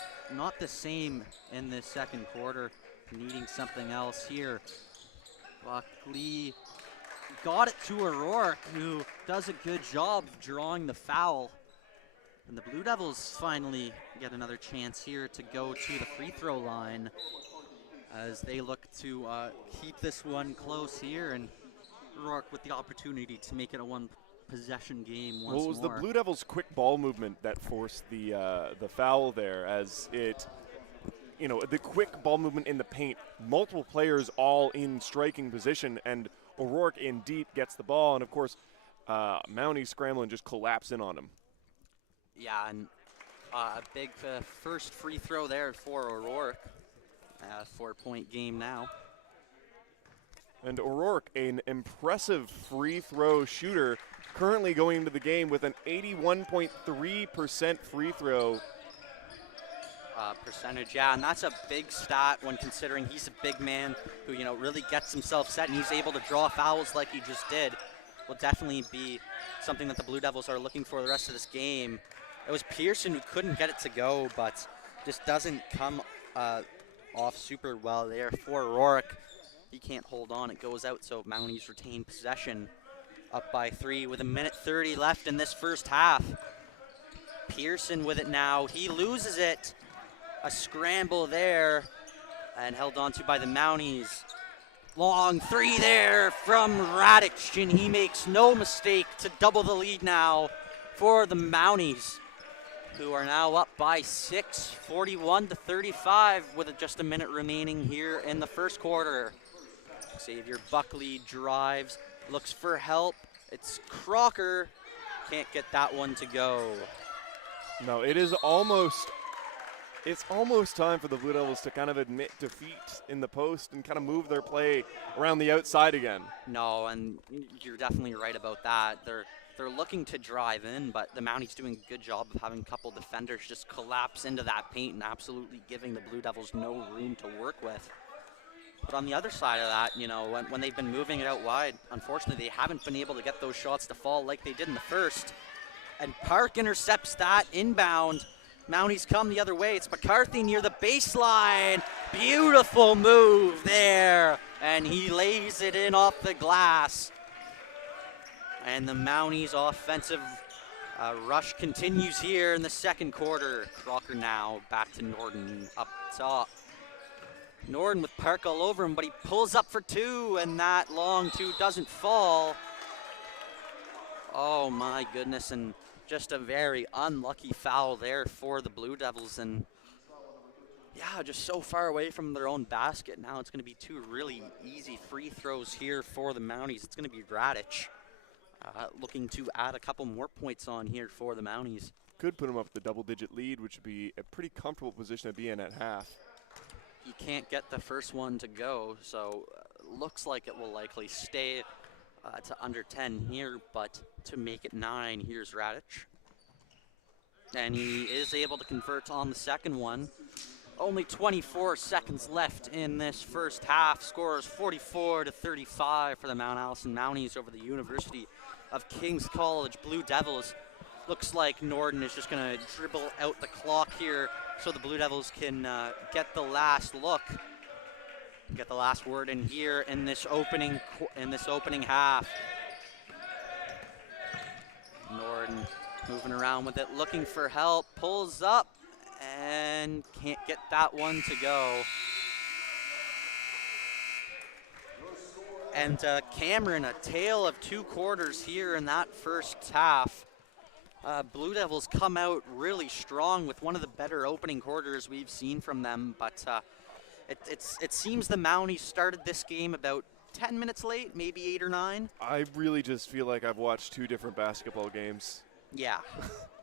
the same in this second quarter, needing something else here. Buckley got it to O'Rourke, who does a good job drawing the foul. And the Blue Devils finally get another chance here to go to the free throw line as they look to keep this one close here, and O'Rourke with the opportunity to make it a 1-possession game once more. Well, it was the Blue Devils' quick ball movement that forced the foul there, as it, the quick ball movement in the paint, multiple players all in striking position, and O'Rourke in deep gets the ball, and of course, Mountie scrambling just collapse in on him. Yeah, and a big first free throw there for O'Rourke. 4-point game now. And O'Rourke, an impressive free throw shooter, currently going into the game with an 81.3% free throw percentage. Yeah, and that's a big stat when considering he's a big man who, really gets himself set, and he's able to draw fouls like he just did. Will definitely be something that the Blue Devils are looking for the rest of this game. It was Pearson who couldn't get it to go, but just doesn't come off super well there for O'Rourke. He can't hold on. It goes out, so Mounties retain possession up by 3 with 1:30 left in this first half. Pearson with it now. He loses it. A scramble there and held on to by the Mounties. Long 3 there from Radic, and he makes no mistake to double the lead now for the Mounties, who are now up by 6, 41-35, with just a minute remaining here in the first quarter. Xavier Buckley drives, looks for help. It's Crocker. Can't get that one to go. No, it's almost time for the Blue Devils to kind of admit defeat in the post and kind of move their play around the outside again. No, and you're definitely right about that. They're looking to drive in, but the Mounties doing a good job of having a couple defenders just collapse into that paint and absolutely giving the Blue Devils no room to work with. But on the other side of that, when they've been moving it out wide, unfortunately they haven't been able to get those shots to fall like they did in the first. And Park intercepts that inbound. Mounties come the other way. It's McCarthy near the baseline. Beautiful move there. And he lays it in off the glass. And the Mounties offensive rush continues here in the second quarter. Crocker now back to Norden up top. Norden with Park all over him, but he pulls up for 2, and that long 2 doesn't fall. Oh my goodness, and just a very unlucky foul there for the Blue Devils. And yeah, just so far away from their own basket. Now it's going to be two really easy free throws here for the Mounties. It's going to be Radic looking to add a couple more points on here for the Mounties. Could put him up with the double-digit lead, which would be a pretty comfortable position to be in at half. He can't get the first one to go, so looks like it will likely stay to under 10 here, but to make it 9, here's Radic. And he is able to convert on the second one. Only 24 seconds left in this first half. Scores 44-35 for the Mount Allison Mounties over the University of King's College Blue Devils. Looks like Norden is just going to dribble out the clock here so the Blue Devils can get the last look, get the last word in here in this opening half. Norden moving around with it, looking for help, pulls up, and can't get that one to go. And Cameron, a tale of two quarters here in that first half. Blue Devils come out really strong with one of the better opening quarters we've seen from them, but it seems the Mounties started this game about 10 minutes late, maybe 8 or 9. I really just feel like I've watched two different basketball games. Yeah,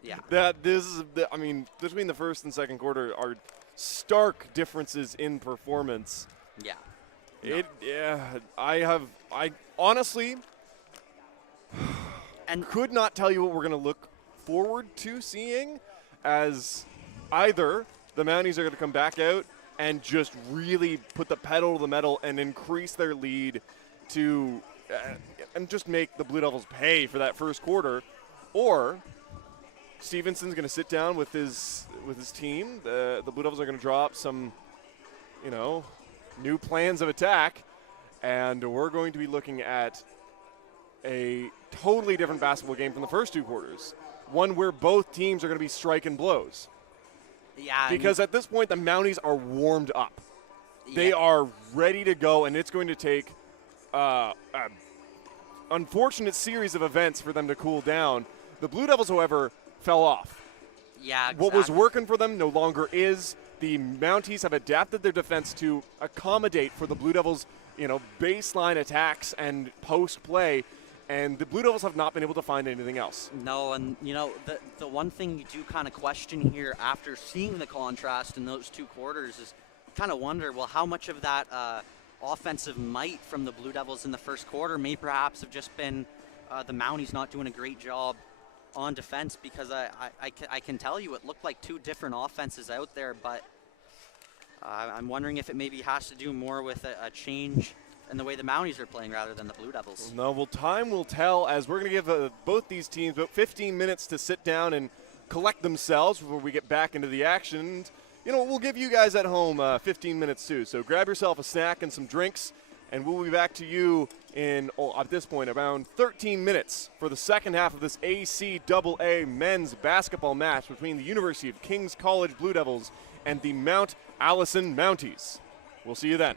yeah. I mean, between the first and second quarter are stark differences in performance. Yeah. I honestly And could not tell you what we're going to look forward to seeing, as either the Mounties are going to come back out and just really put the pedal to the metal and increase their lead to and just make the Blue Devils pay for that first quarter, or Stevenson's going to sit down with his team. The Blue Devils are going to draw up some, new plans of attack, and we're going to be looking at a totally different basketball game from the first two quarters. One where both teams are going to be striking blows. yeah, Because at this point, the Mounties are warmed up. They yeah. are ready to go, and it's going to take an unfortunate series of events for them to cool down. The Blue Devils, however, fell off. Yeah, exactly. What was working for them no longer is. The Mounties have adapted their defense to accommodate for the Blue Devils, baseline attacks and post play, and the Blue Devils have not been able to find anything else. No, and the one thing you do kind of question here after seeing the contrast in those two quarters is kind of wonder, well, how much of that offensive might from the Blue Devils in the first quarter may perhaps have just been the Mounties not doing a great job on defense, because I can tell you it looked like two different offenses out there, but I'm wondering if it maybe has to do more with a change in the way the Mounties are playing rather than the Blue Devils. No, well, time will tell, as we're going to give both these teams about 15 minutes to sit down and collect themselves before we get back into the action. And, we'll give you guys at home 15 minutes too. So grab yourself a snack and some drinks, and we'll be back to you in, at this point, around 13 minutes for the second half of this ACAA men's basketball match between the University of King's College Blue Devils and the Mount Allison Mounties. We'll see you then.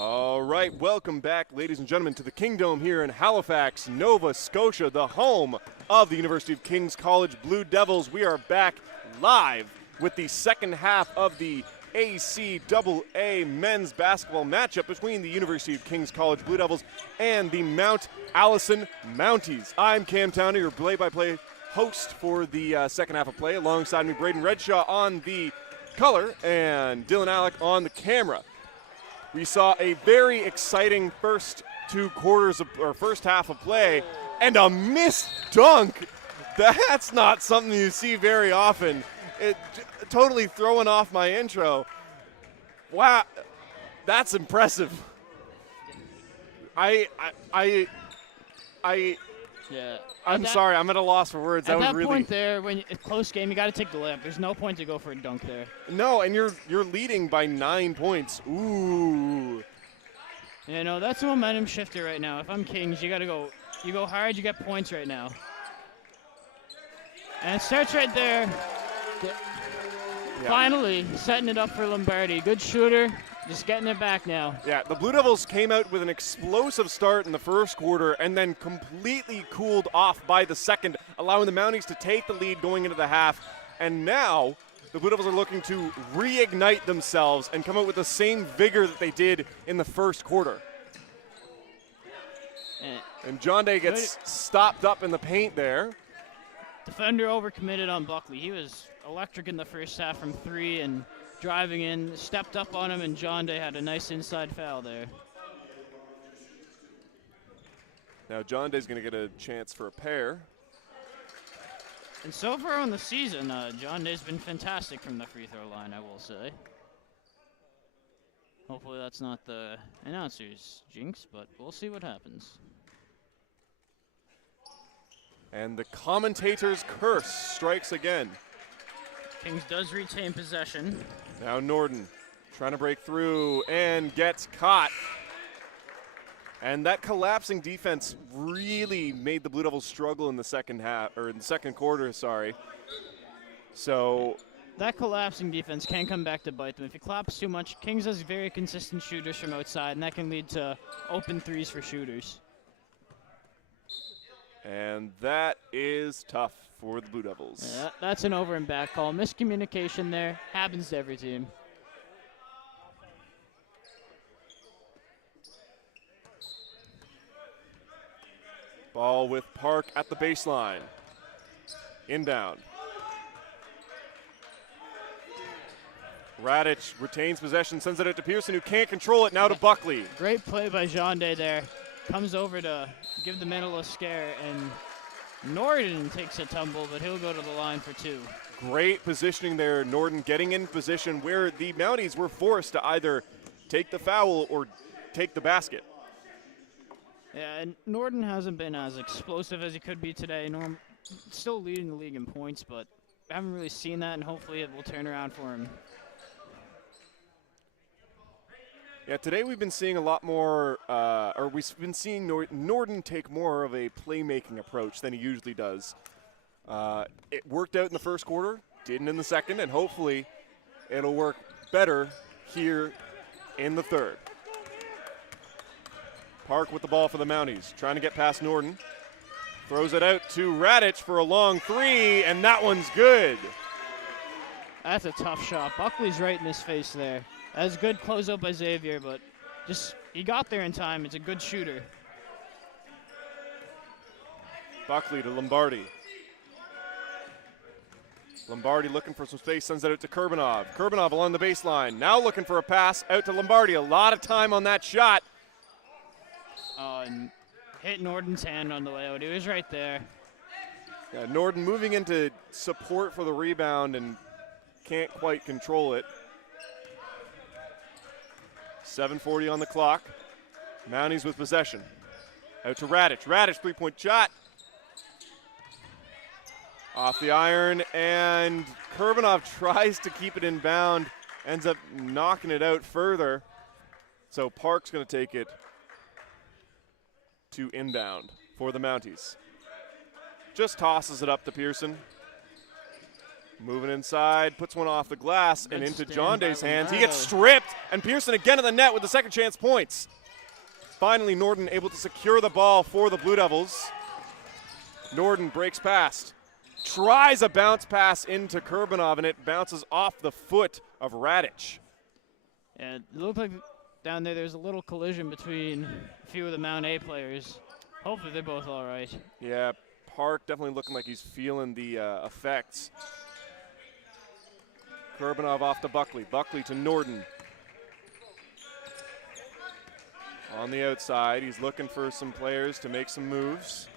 All right, welcome back, ladies and gentlemen, to the Kingdome here in Halifax, Nova Scotia, the home of the University of King's College Blue Devils. We are back live with the second half of the ACAA men's basketball matchup between the University of King's College Blue Devils and the Mount Allison Mounties. I'm Cam Towner, your play-by-play host for the second half of play. Alongside me, Braden Redshaw on the color and Dylan Alec on the camera. We saw a very exciting first first half of play and a missed dunk. That's not something you see very often. It totally throwing off my intro. Wow, that's impressive. Yeah. I'm sorry, I'm at a loss for words. At That was that really point there, when it's a close game, you got to take the layup. There's no point to go for a dunk there. no, and you're leading by 9 points. Ooh. You know, that's a momentum shifter right now. If I'm Kings, you got to go. You go hard, you get points right now. And it starts right there. Finally, setting it up for Lombardi. Good shooter, just getting it back now. Yeah, the Blue Devils came out with an explosive start in the first quarter and then completely cooled off by the second, allowing the Mounties to take the lead going into the half. And now the Blue Devils are looking to reignite themselves and come out with the same vigor that they did in the first quarter. And John Day gets stopped up in the paint there. Defender overcommitted on Buckley. He was electric in the first half from 3 and driving in, stepped up on him, and John Day had a nice inside foul there. Now John Day's going to get a chance for a pair. And so far on the season, John Day's been fantastic from the free throw line, I will say. Hopefully that's not the announcer's jinx, but we'll see what happens. And the commentator's curse strikes again. Kings does retain possession. Now Norden trying to break through and gets caught. And that collapsing defense really made the Blue Devils struggle in the second half, or in the second quarter, sorry. So that collapsing defense can come back to bite them. If you collapse too much, Kings has very consistent shooters from outside, and that can lead to open threes for shooters. And that is tough for the Blue Devils. Yeah, that's an over and back call. Miscommunication there. Happens to every team. Ball with Park at the baseline. Inbound. Radic retains possession, sends it out to Pearson, who can't control it. Now to Buckley. Great play by John Day there. Comes over to give the middle a scare, and Norden takes a tumble, but he'll go to the line for 2. Great positioning there. Norden getting in position where the Mounties were forced to either take the foul or take the basket. Yeah, and Norden hasn't been as explosive as he could be today. Still leading the league in points, but I haven't really seen that, and hopefully it will turn around for him. Yeah, today we've been seeing a lot more, or we've been seeing Norden take more of a playmaking approach than he usually does. It worked out in the first quarter, didn't in the second, and hopefully it'll work better here in the third. Park with the ball for the Mounties, trying to get past Norden. Throws it out to Radic for a long 3, and that one's good. That's a tough shot. Buckley's right in his face there. That's a good closeout by Xavier, but he got there in time. It's a good shooter. Buckley to Lombardi. Lombardi looking for some space, sends it out to Kurbanov. Kurbanov along the baseline, now looking for a pass out to Lombardi. A lot of time on that shot. And hit Norden's hand on the way out. He was right there. Yeah, Norden moving into support for the rebound and can't quite control it. 7:40 on the clock. Mounties with possession. Out to Radic. Radic, three-point shot. Off the iron, and Kurbanov tries to keep it in bound, ends up knocking it out further. So Park's going to take it to inbound for the Mounties. Just tosses it up to Pearson. Moving inside, puts one off the glass and into stand John by Day's hands. He Lombardo. gets stripped, and Pearson again in the net with the second chance points. Finally, Norden able to secure the ball for the Blue Devils. Norden breaks past, tries a bounce pass into Kurbanov, and it bounces off the foot of Radic. Yeah, it looked like down there's a little collision between a few of the Mount A players. Hopefully they're both all right. Yeah, Park definitely looking like he's feeling the effects. Kurbanov off to Buckley. Buckley to Norden. On the outside, he's looking for some players to make some moves.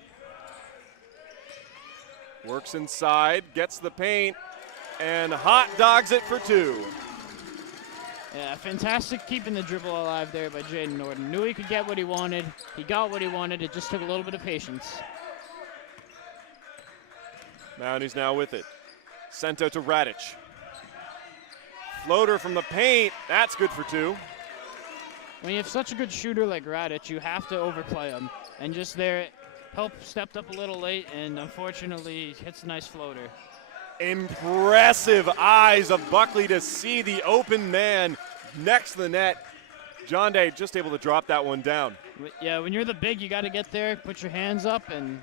Works inside, gets the paint, and hot dogs it for two. Yeah, fantastic keeping the dribble alive there by Jaden Norden. Knew he could get what he wanted. He got what he wanted. It just took a little bit of patience. Mounties now with it. Sent out to Radic. Floater from the paint. That's good for two. When you have such a good shooter like Radic, you have to overplay him. And just there, Help stepped up a little late and unfortunately hits a nice floater. Impressive eyes of Buckley to see the open man next to the net. John Day just able to drop that one down. Yeah, when you're the big, you got to get there, put your hands up, and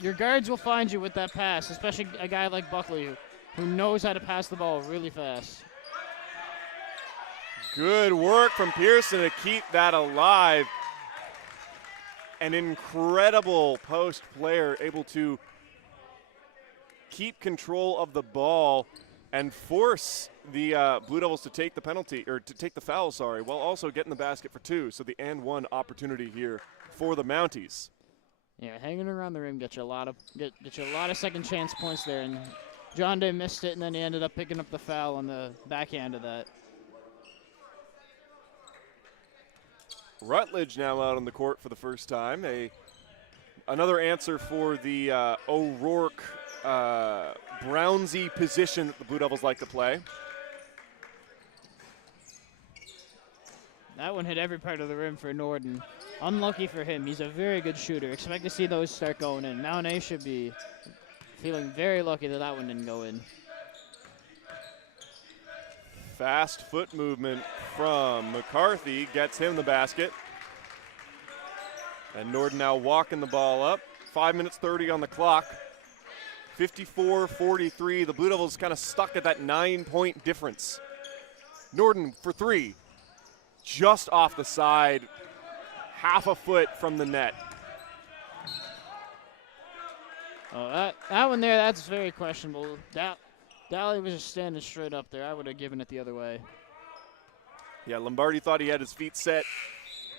your guards will find you with that pass, especially a guy like Buckley who knows how to pass the ball really fast. Good work from Pearson to keep that alive. An incredible post player able to keep control of the ball and force the Blue Devils to take the penalty, or to take the foul, sorry, while also getting the basket for two. So the and one opportunity here for the Mounties. Yeah, hanging around the rim gets you a lot of second chance points there, and John Day missed it, and then he ended up picking up the foul on the backhand of that. Rutledge now out on the court for the first time. Another answer for the O'Rourke Brownsy position that the Blue Devils like to play. That one hit every part of the rim for Norden. Unlucky for him. He's a very good shooter. Expect to see those start going in. Mount A should be feeling very lucky that that one didn't go in. Fast foot movement from McCarthy gets him the basket. And Norden now walking the ball up. 5 minutes 30 on the clock. 54-43. The Blue Devils kind of stuck at that 9-point difference. Norden for three. Just off the side. Half a foot from the net. Oh, that one there, that's very questionable. Dally was just standing straight up there. I would have given it the other way. Yeah, Lombardi thought he had his feet set,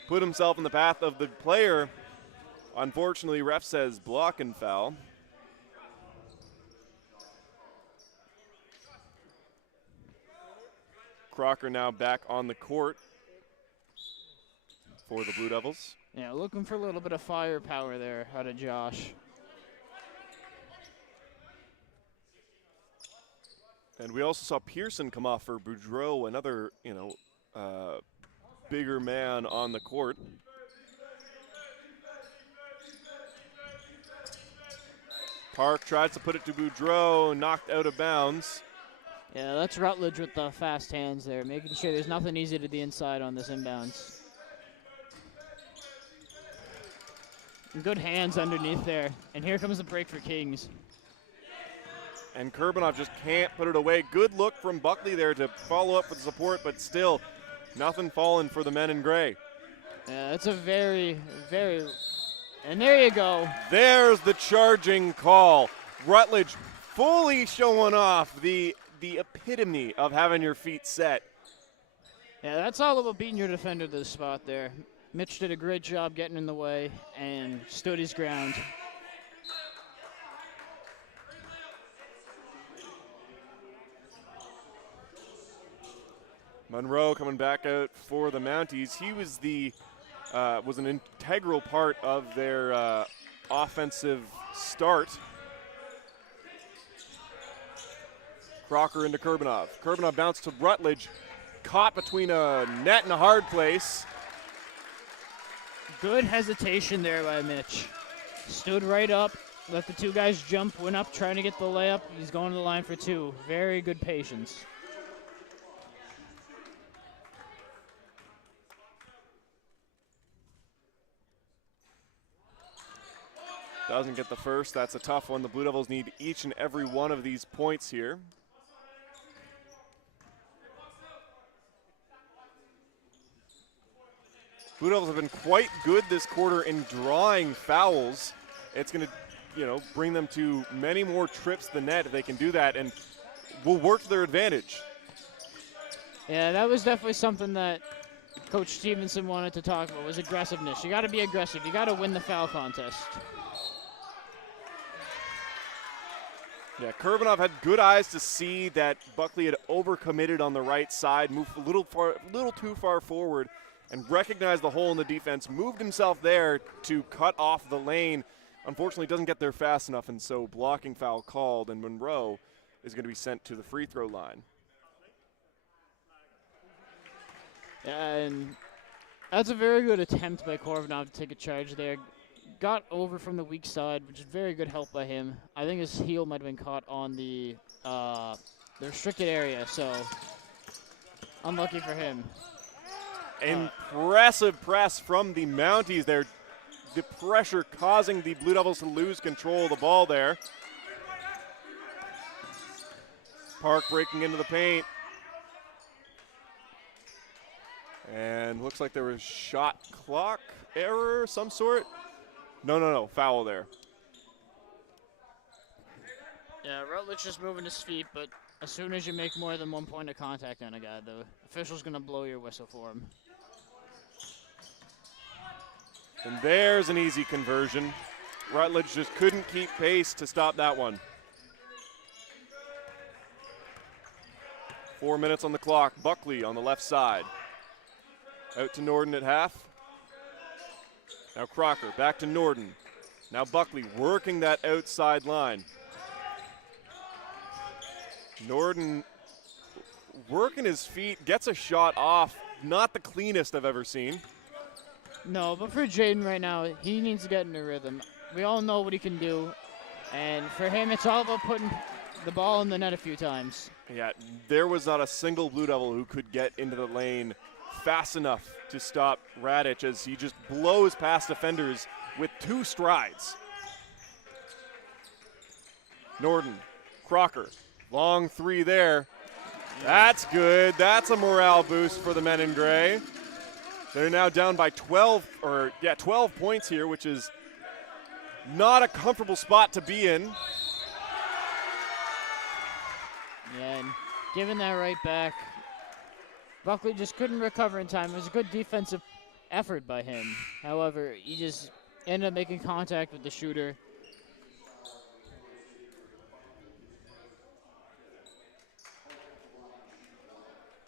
put himself in the path of the player. Unfortunately, ref says block and foul. Crocker now back on the court for the Blue Devils. Yeah, looking for a little bit of firepower there out of Josh. And we also saw Pearson come off for Boudreau, another, bigger man on the court. Park tries to put it to Boudreau, knocked out of bounds. Yeah, that's Rutledge with the fast hands there, making sure there's nothing easy to the inside on this inbounds. Good hands underneath there. And here comes the break for Kings. And Kurbanov just can't put it away. Good look from Buckley there to follow up with support, but still nothing falling for the men in gray. Yeah, that's a very, very, and there you go. There's the charging call. Rutledge fully showing off the epitome of having your feet set. Yeah, that's all about beating your defender to the spot there. Mitch did a great job getting in the way and stood his ground. Monroe coming back out for the Mounties. He was was an integral part of their offensive start. Crocker into Kurbanov. Kurbanov bounced to Rutledge. Caught between a net and a hard place. Good hesitation there by Mitch. Stood right up, let the two guys jump, went up, trying to get the layup. He's going to the line for two. Very good patience. Doesn't get the first. That's a tough one. The Blue Devils need each and every one of these points here. Blue Devils have been quite good this quarter in drawing fouls. It's going to, bring them to many more trips to the net if they can do that, and will work to their advantage. Yeah, that was definitely something that Coach Stevenson wanted to talk about, was aggressiveness. You got to be aggressive. You got to win the foul contest. Yeah, Kurbanov had good eyes to see that Buckley had overcommitted on the right side, moved a little too far forward, and recognized the hole in the defense, moved himself there to cut off the lane. Unfortunately, doesn't get there fast enough, and so blocking foul called, and Monroe is going to be sent to the free throw line. And that's a very good attempt by Kurbanov to take a charge there. Got over from the weak side, which is very good help by him. I think his heel might have been caught on the restricted area, so unlucky for him. Impressive press from the Mounties there. The pressure causing the Blue Devils to lose control of the ball there. Park breaking into the paint. And looks like there was shot clock error of some sort. No, foul there. Yeah, Rutledge just moving his feet, but as soon as you make more than 1 point of contact on a guy, the official's going to blow your whistle for him. And there's an easy conversion. Rutledge just couldn't keep pace to stop that one. 4 minutes on the clock. Buckley on the left side. Out to Norden at half. Now Crocker back to Norden. Now Buckley working that outside line. Norden working his feet, gets a shot off. Not the cleanest I've ever seen. No, but for Jaden right now, he needs to get in a rhythm. We all know what he can do, and for him, it's all about putting the ball in the net a few times. Yeah, there was not a single Blue Devil who could get into the lane fast enough to stop Radic as he just blows past defenders with 2 strides. Norden, Crocker, long 3 there. That's good. That's a morale boost for the men in gray. They're now down by 12 points here, which is not a comfortable spot to be in. Yeah, and giving that right back, Buckley just couldn't recover in time. It was a good defensive effort by him. However, he just ended up making contact with the shooter.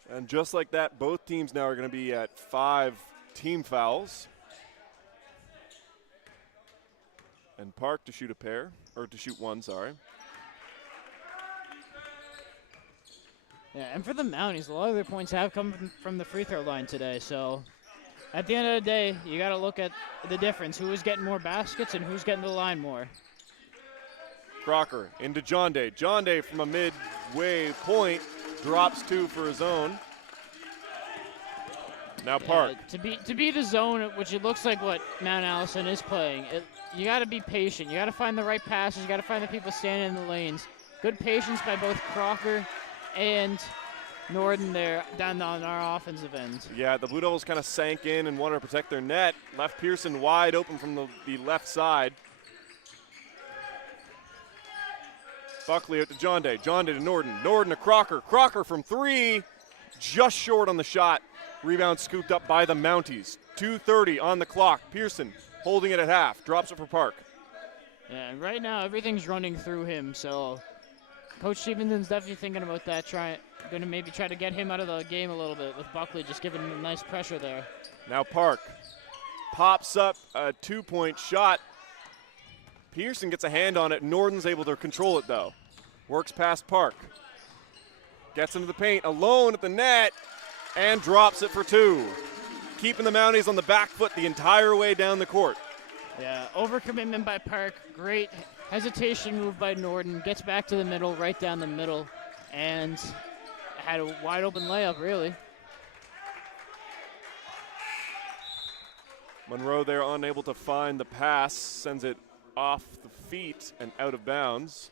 And just like that, both teams now are going to be at 5 team fouls. And Park to shoot to shoot 1, sorry. Yeah, and for the Mounties, a lot of their points have come from the free throw line today. So at the end of the day, you got to look at the difference. Who is getting more baskets and who's getting to the line more. Crocker into John Day. John Day from a midway point drops 2 for his own. Now Park. To be the zone, which it looks like what Mount Allison is playing, you got to be patient. You got to find the right passes. You got to find the people standing in the lanes. Good patience by both Crocker and Norden there down on our offensive end. Yeah, the Blue Devils kind of sank in and wanted to protect their net. Left Pearson wide open from the left side. Buckley out to John Day. John Day to Norden. Norden to Crocker. Crocker from 3. Just short on the shot. Rebound scooped up by the Mounties. 2:30 on the clock. Pearson holding it at half. Drops it for Park. Yeah, and right now everything's running through him, so Coach Stevenson's definitely thinking about that, going to maybe try to get him out of the game a little bit with Buckley just giving him nice pressure there. Now Park pops up a 2-point shot. Pearson gets a hand on it. Norden's able to control it, though. Works past Park. Gets into the paint, alone at the net, and drops it for 2. Keeping the Mounties on the back foot the entire way down the court. Yeah, overcommitment by Park. Great hesitation move by Norden, gets back to the middle, right down the middle, and had a wide open layup, really. Monroe there unable to find the pass, sends it off the feet and out of bounds.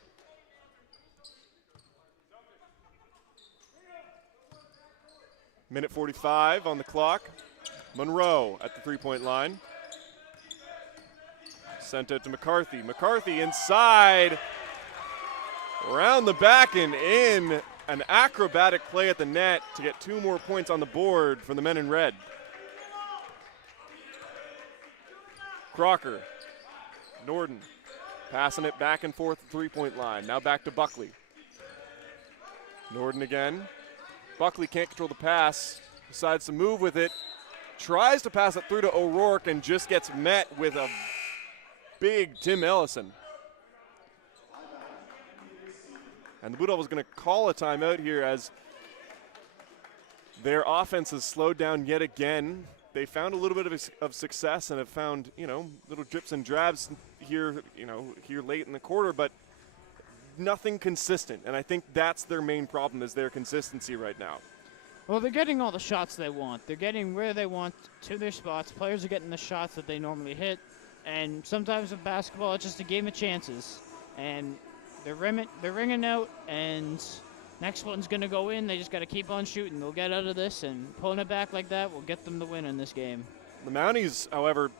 Minute 45 on the clock. Monroe at the three-point line. Sent out to McCarthy. McCarthy inside. Around the back and in. An acrobatic play at the net to get 2 more points on the board for the men in red. Crocker. Norden passing it back and forth at the three-point line. Now back to Buckley. Norden again. Buckley can't control the pass. Decides to move with it. Tries to pass it through to O'Rourke and just gets met with a big Tim Ellison. And the Blue Devils going to call a timeout here as their offense has slowed down yet again. They found a little bit of success and have found, little drips and drabs here, here late in the quarter, but nothing consistent. And I think that's their main problem is their consistency right now. Well, they're getting all the shots they want. They're getting where they want to their spots. Players are getting the shots that they normally hit. And sometimes with basketball, it's just a game of chances. And they're ringing out, and next one's going to go in. They just got to keep on shooting. They'll get out of this, and pulling it back like that will get them the win in this game. The Mounties, however,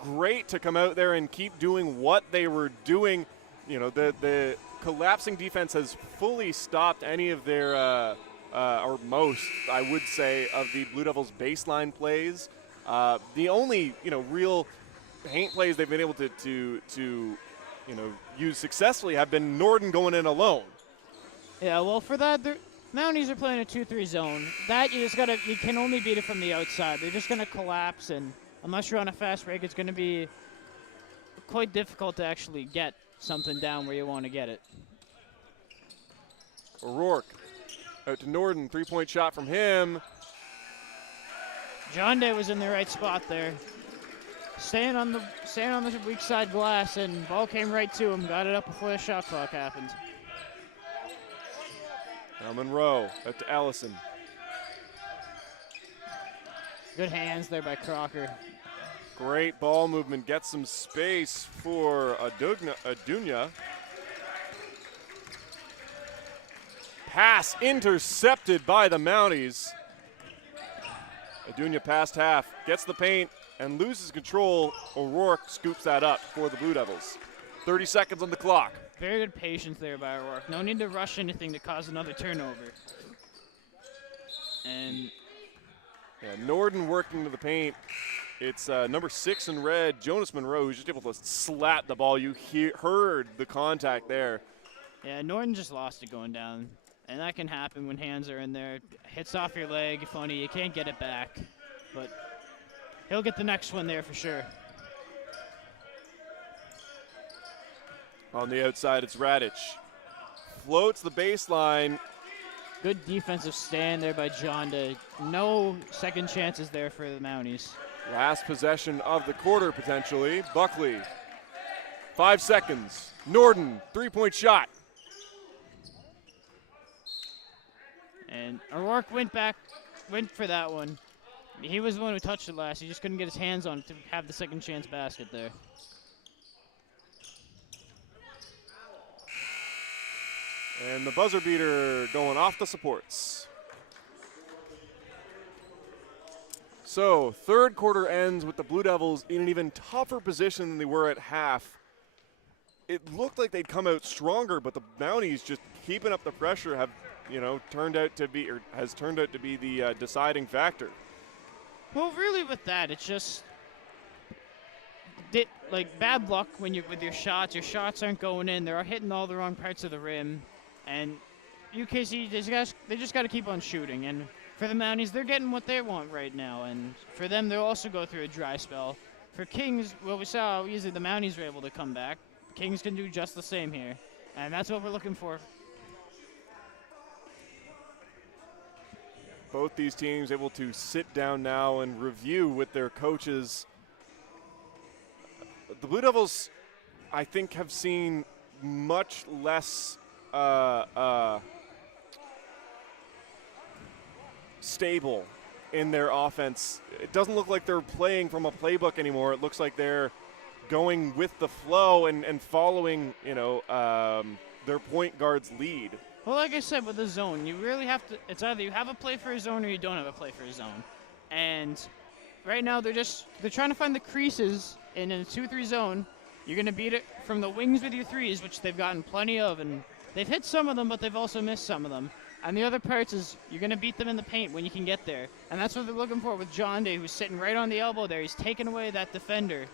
great to come out there and keep doing what they were doing. The collapsing defense has fully stopped any of their, or most, I would say, of the Blue Devils' baseline plays. The only, real paint plays they've been able to use successfully have been Norden going in alone. Yeah, well, for that, the Mounties are playing a 2-3 zone. That you can only beat it from the outside. They're just gonna collapse, and unless you're on a fast break, it's gonna be quite difficult to actually get something down where you want to get it. O'Rourke out to Norden, three-point shot from him. John Day was in the right spot there. Staying on the weak side glass, and ball came right to him. Got it up before the shot clock happened. Now Monroe out to Allison. Good hands there by Crocker. Great ball movement. Gets some space for Adunya. Pass intercepted by the Mounties. Adunya past half. Gets the paint and loses control. O'Rourke scoops that up for the Blue Devils. 30 seconds on the clock. Very good patience there by O'Rourke. No need to rush anything to cause another turnover. And Norden working to the paint. It's number 6 in red, Jonas Monroe, who's just able to slap the ball. You heard the contact there. Yeah, Norden just lost it going down. And that can happen when hands are in there. Hits off your leg, funny, you can't get it back. But he'll get the next one there for sure. On the outside, it's Radic. Floats the baseline. Good defensive stand there by John Day. No second chances there for the Mounties. Last possession of the quarter, potentially. Buckley. 5 seconds. Norden, three-point shot. And O'Rourke went for that one. He was the one who touched it last. He just couldn't get his hands on it to have the second chance basket there. And the buzzer beater going off the supports. So, third quarter ends with the Blue Devils in an even tougher position than they were at half. It looked like they'd come out stronger, but the Mounties just keeping up the pressure has turned out to be the deciding factor. Well, really with that, it's just bad luck when with your shots. Your shots aren't going in. They're hitting all the wrong parts of the rim. And UKC, they just got to keep on shooting. And for the Mounties, they're getting what they want right now. And for them, they'll also go through a dry spell. For Kings, well, we saw how easily the Mounties were able to come back. Kings can do just the same here. And that's what we're looking for. Both these teams able to sit down now and review with their coaches. The Blue Devils, I think, have seen much less stable in their offense. It doesn't look like they're playing from a playbook anymore. It looks like they're going with the flow and following, their point guard's lead. Well, like I said, with the zone, you really have to, it's either you have a play for a zone or you don't have a play for a zone. And right now they're trying to find the creases, and in a 2-3 zone, you're going to beat it from the wings with your threes, which they've gotten plenty of, and they've hit some of them, but they've also missed some of them. And the other parts is you're going to beat them in the paint when you can get there. And that's what they're looking for with John Day, who's sitting right on the elbow there. He's taking away that defender.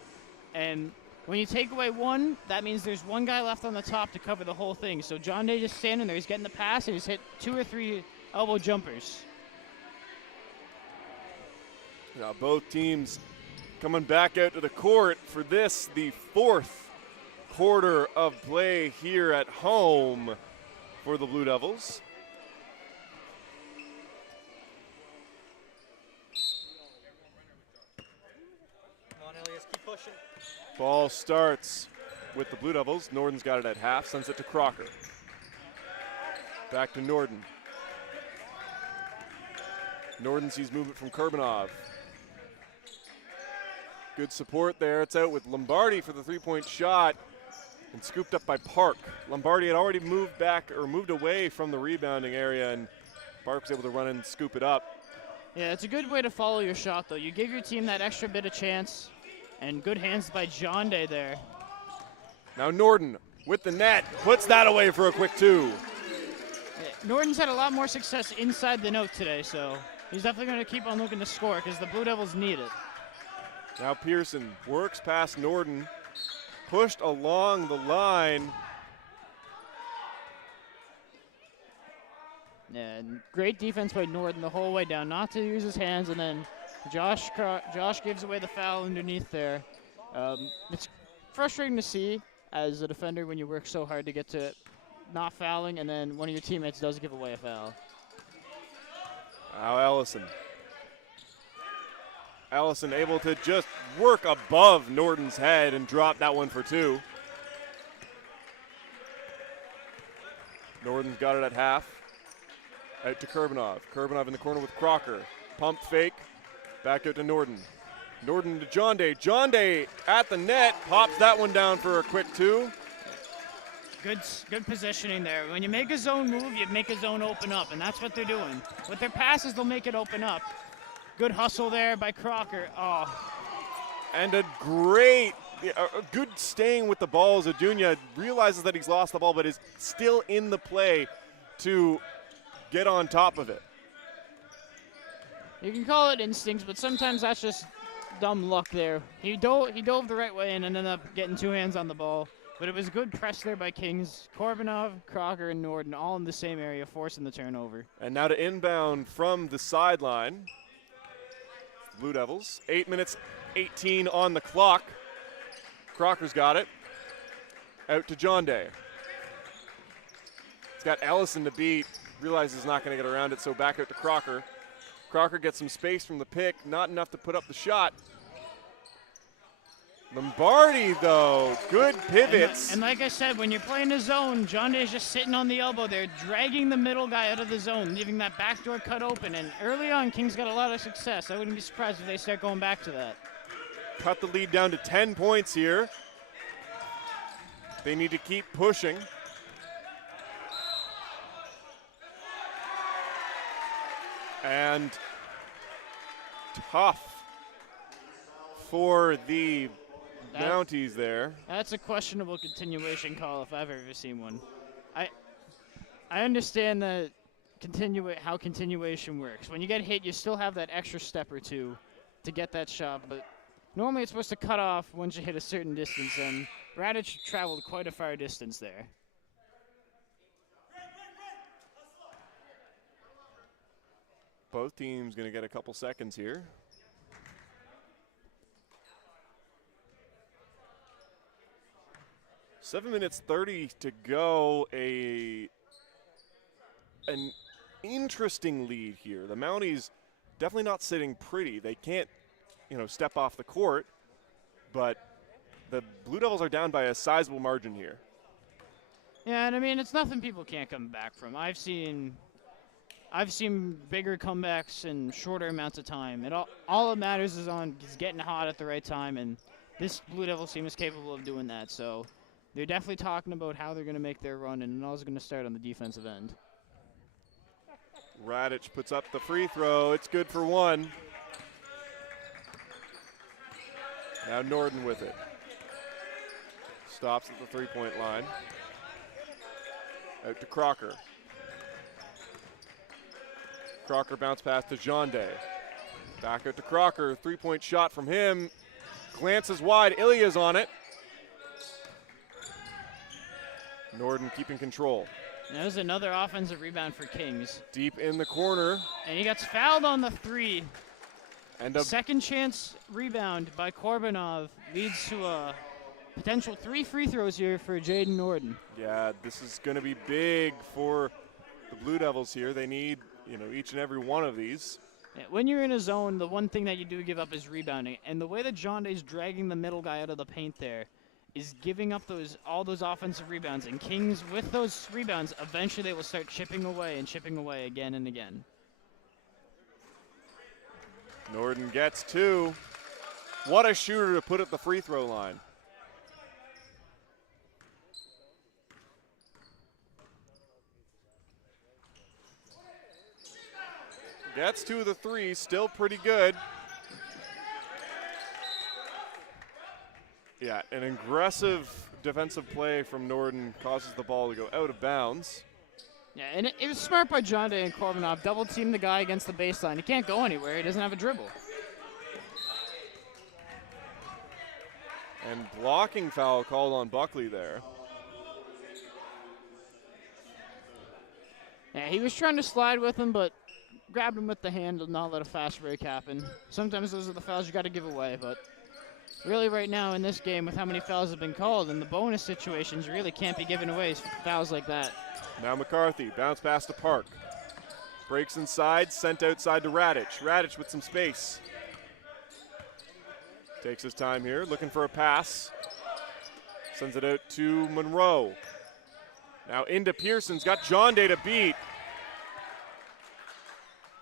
And when you take away one, that means there's one guy left on the top to cover the whole thing. So John Day just standing there. He's getting the pass, and he's hit 2 or 3 elbow jumpers. Now both teams coming back out to the court for this, the 4th quarter of play here at home for the Blue Devils. Come on, Elias, keep pushing. Ball starts with the Blue Devils. Norden's got it at half, sends it to Crocker. Back to Norden. Norden sees movement from Kurbanov. Good support there. It's out with Lombardi for the 3-point shot and scooped up by Park. Lombardi had already moved back or moved away from the rebounding area, and Park was able to run and scoop it up. Yeah, it's a good way to follow your shot, though. You give your team that extra bit of chance, and good hands by John Day there. Now Norden with the net, puts that away for a quick 2. Yeah, Norden's had a lot more success inside the note today, so he's definitely going to keep on looking to score because the Blue Devils need it. Now Pearson works past Norden, pushed along the line. Yeah, and great defense by Norden the whole way down, not to use his hands, and then Josh gives away the foul underneath there. It's frustrating to see as a defender when you work so hard to get to not fouling, and then one of your teammates does give away a foul. Now Allison able to just work above Norden's head and drop that one for 2. Norden's got it at half. Out to Kurbanov. Kurbanov in the corner with Crocker. Pump fake. Back out to Norden. Norden to John Day. John Day at the net. Pops that one down for a quick 2. Good positioning there. When you make a zone move, you make a zone open up, and that's what they're doing. With their passes, they'll make it open up. Good hustle there by Crocker. Oh. And a good staying with the ball as Adunya realizes that he's lost the ball, but is still in the play to get on top of it. You can call it instincts, but sometimes that's just dumb luck there. He dove the right way and ended up getting 2 hands on the ball. But it was good press there by Kings. Korbanov, Crocker, and Norden all in the same area, forcing the turnover. And now to inbound from the sideline. Blue Devils, 8 minutes 18 on the clock. Crocker's got it. Out to John Day. He's got Ellison to beat. Realizes he's not going to get around it, so back out to Crocker. Crocker gets some space from the pick, not enough to put up the shot. Lombardi, though, good pivots. And like I said, when you're playing the zone, John Day's just sitting on the elbow there, dragging the middle guy out of the zone, leaving that backdoor cut open. And early on, Kings got a lot of success. I wouldn't be surprised if they start going back to that. Cut the lead down to 10 points here. They need to keep pushing. And tough for the Mounties there. That's a questionable continuation call if I've ever seen one. I understand that how continuation works. When you get hit, you still have that extra step or two to get that shot, but normally it's supposed to cut off once you hit a certain distance, and Radic traveled quite a far distance there. Both teams going to get a couple seconds here. 7 minutes 30 to go. An interesting lead here. The Mounties definitely not sitting pretty. They can't, step off the court, but the Blue Devils are down by a sizable margin here. Yeah, and I mean, it's nothing people can't come back from. I've seen bigger comebacks in shorter amounts of time. All it matters is getting hot at the right time, and this Blue Devils team is capable of doing that. So they're definitely talking about how they're going to make their run, and it all is going to start on the defensive end. Radic puts up the free throw. It's good for one. Now Norden with it. Stops at the three-point line. Out to Crocker. Crocker bounce pass to Jonde. Back out to Crocker. Three-point shot from him. Glances wide. Ilya's on it. Norden keeping control. That was another offensive rebound for Kings. Deep in the corner. And he gets fouled on the three. And a second chance rebound by Korbanov leads to a potential 3 free throws here for Jaden Norden. Yeah, this is going to be big for the Blue Devils here. They need, each and every one of these. Yeah, when you're in a zone, the one thing that you do give up is rebounding. And the way that Jonde's dragging the middle guy out of the paint there is giving up all those offensive rebounds. And Kings, with those rebounds, eventually they will start chipping away again and again. Norden gets 2. What a shooter to put at the free throw line. Gets 2 of the 3, still pretty good. Yeah, an aggressive defensive play from Norden causes the ball to go out of bounds. Yeah, and it was smart by Jonde and Korbanov. Double team the guy against the baseline. He can't go anywhere. He doesn't have a dribble. And blocking foul called on Buckley there. Yeah, he was trying to slide with him, but grabbed him with the hand to not let a fast break happen. Sometimes those are the fouls you got to give away, but really right now in this game with how many fouls have been called in the bonus situations, you really can't be giving away fouls like that. Now McCarthy, bounce pass to Park. Breaks inside, sent outside to Radic. Radic with some space. Takes his time here, looking for a pass. Sends it out to Monroe. Now into Pearson's got Jonde to beat.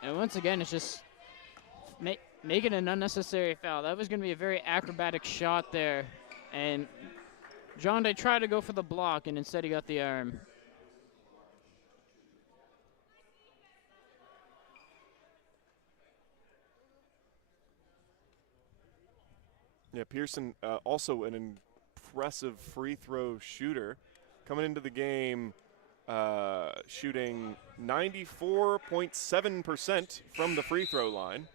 And once again, it's just making an unnecessary foul. That was going to be a very acrobatic shot there. And Jonde tried to go for the block, and instead he got the arm. Yeah, Pearson also an impressive free throw shooter. Coming into the game shooting 94.7% from the free throw line.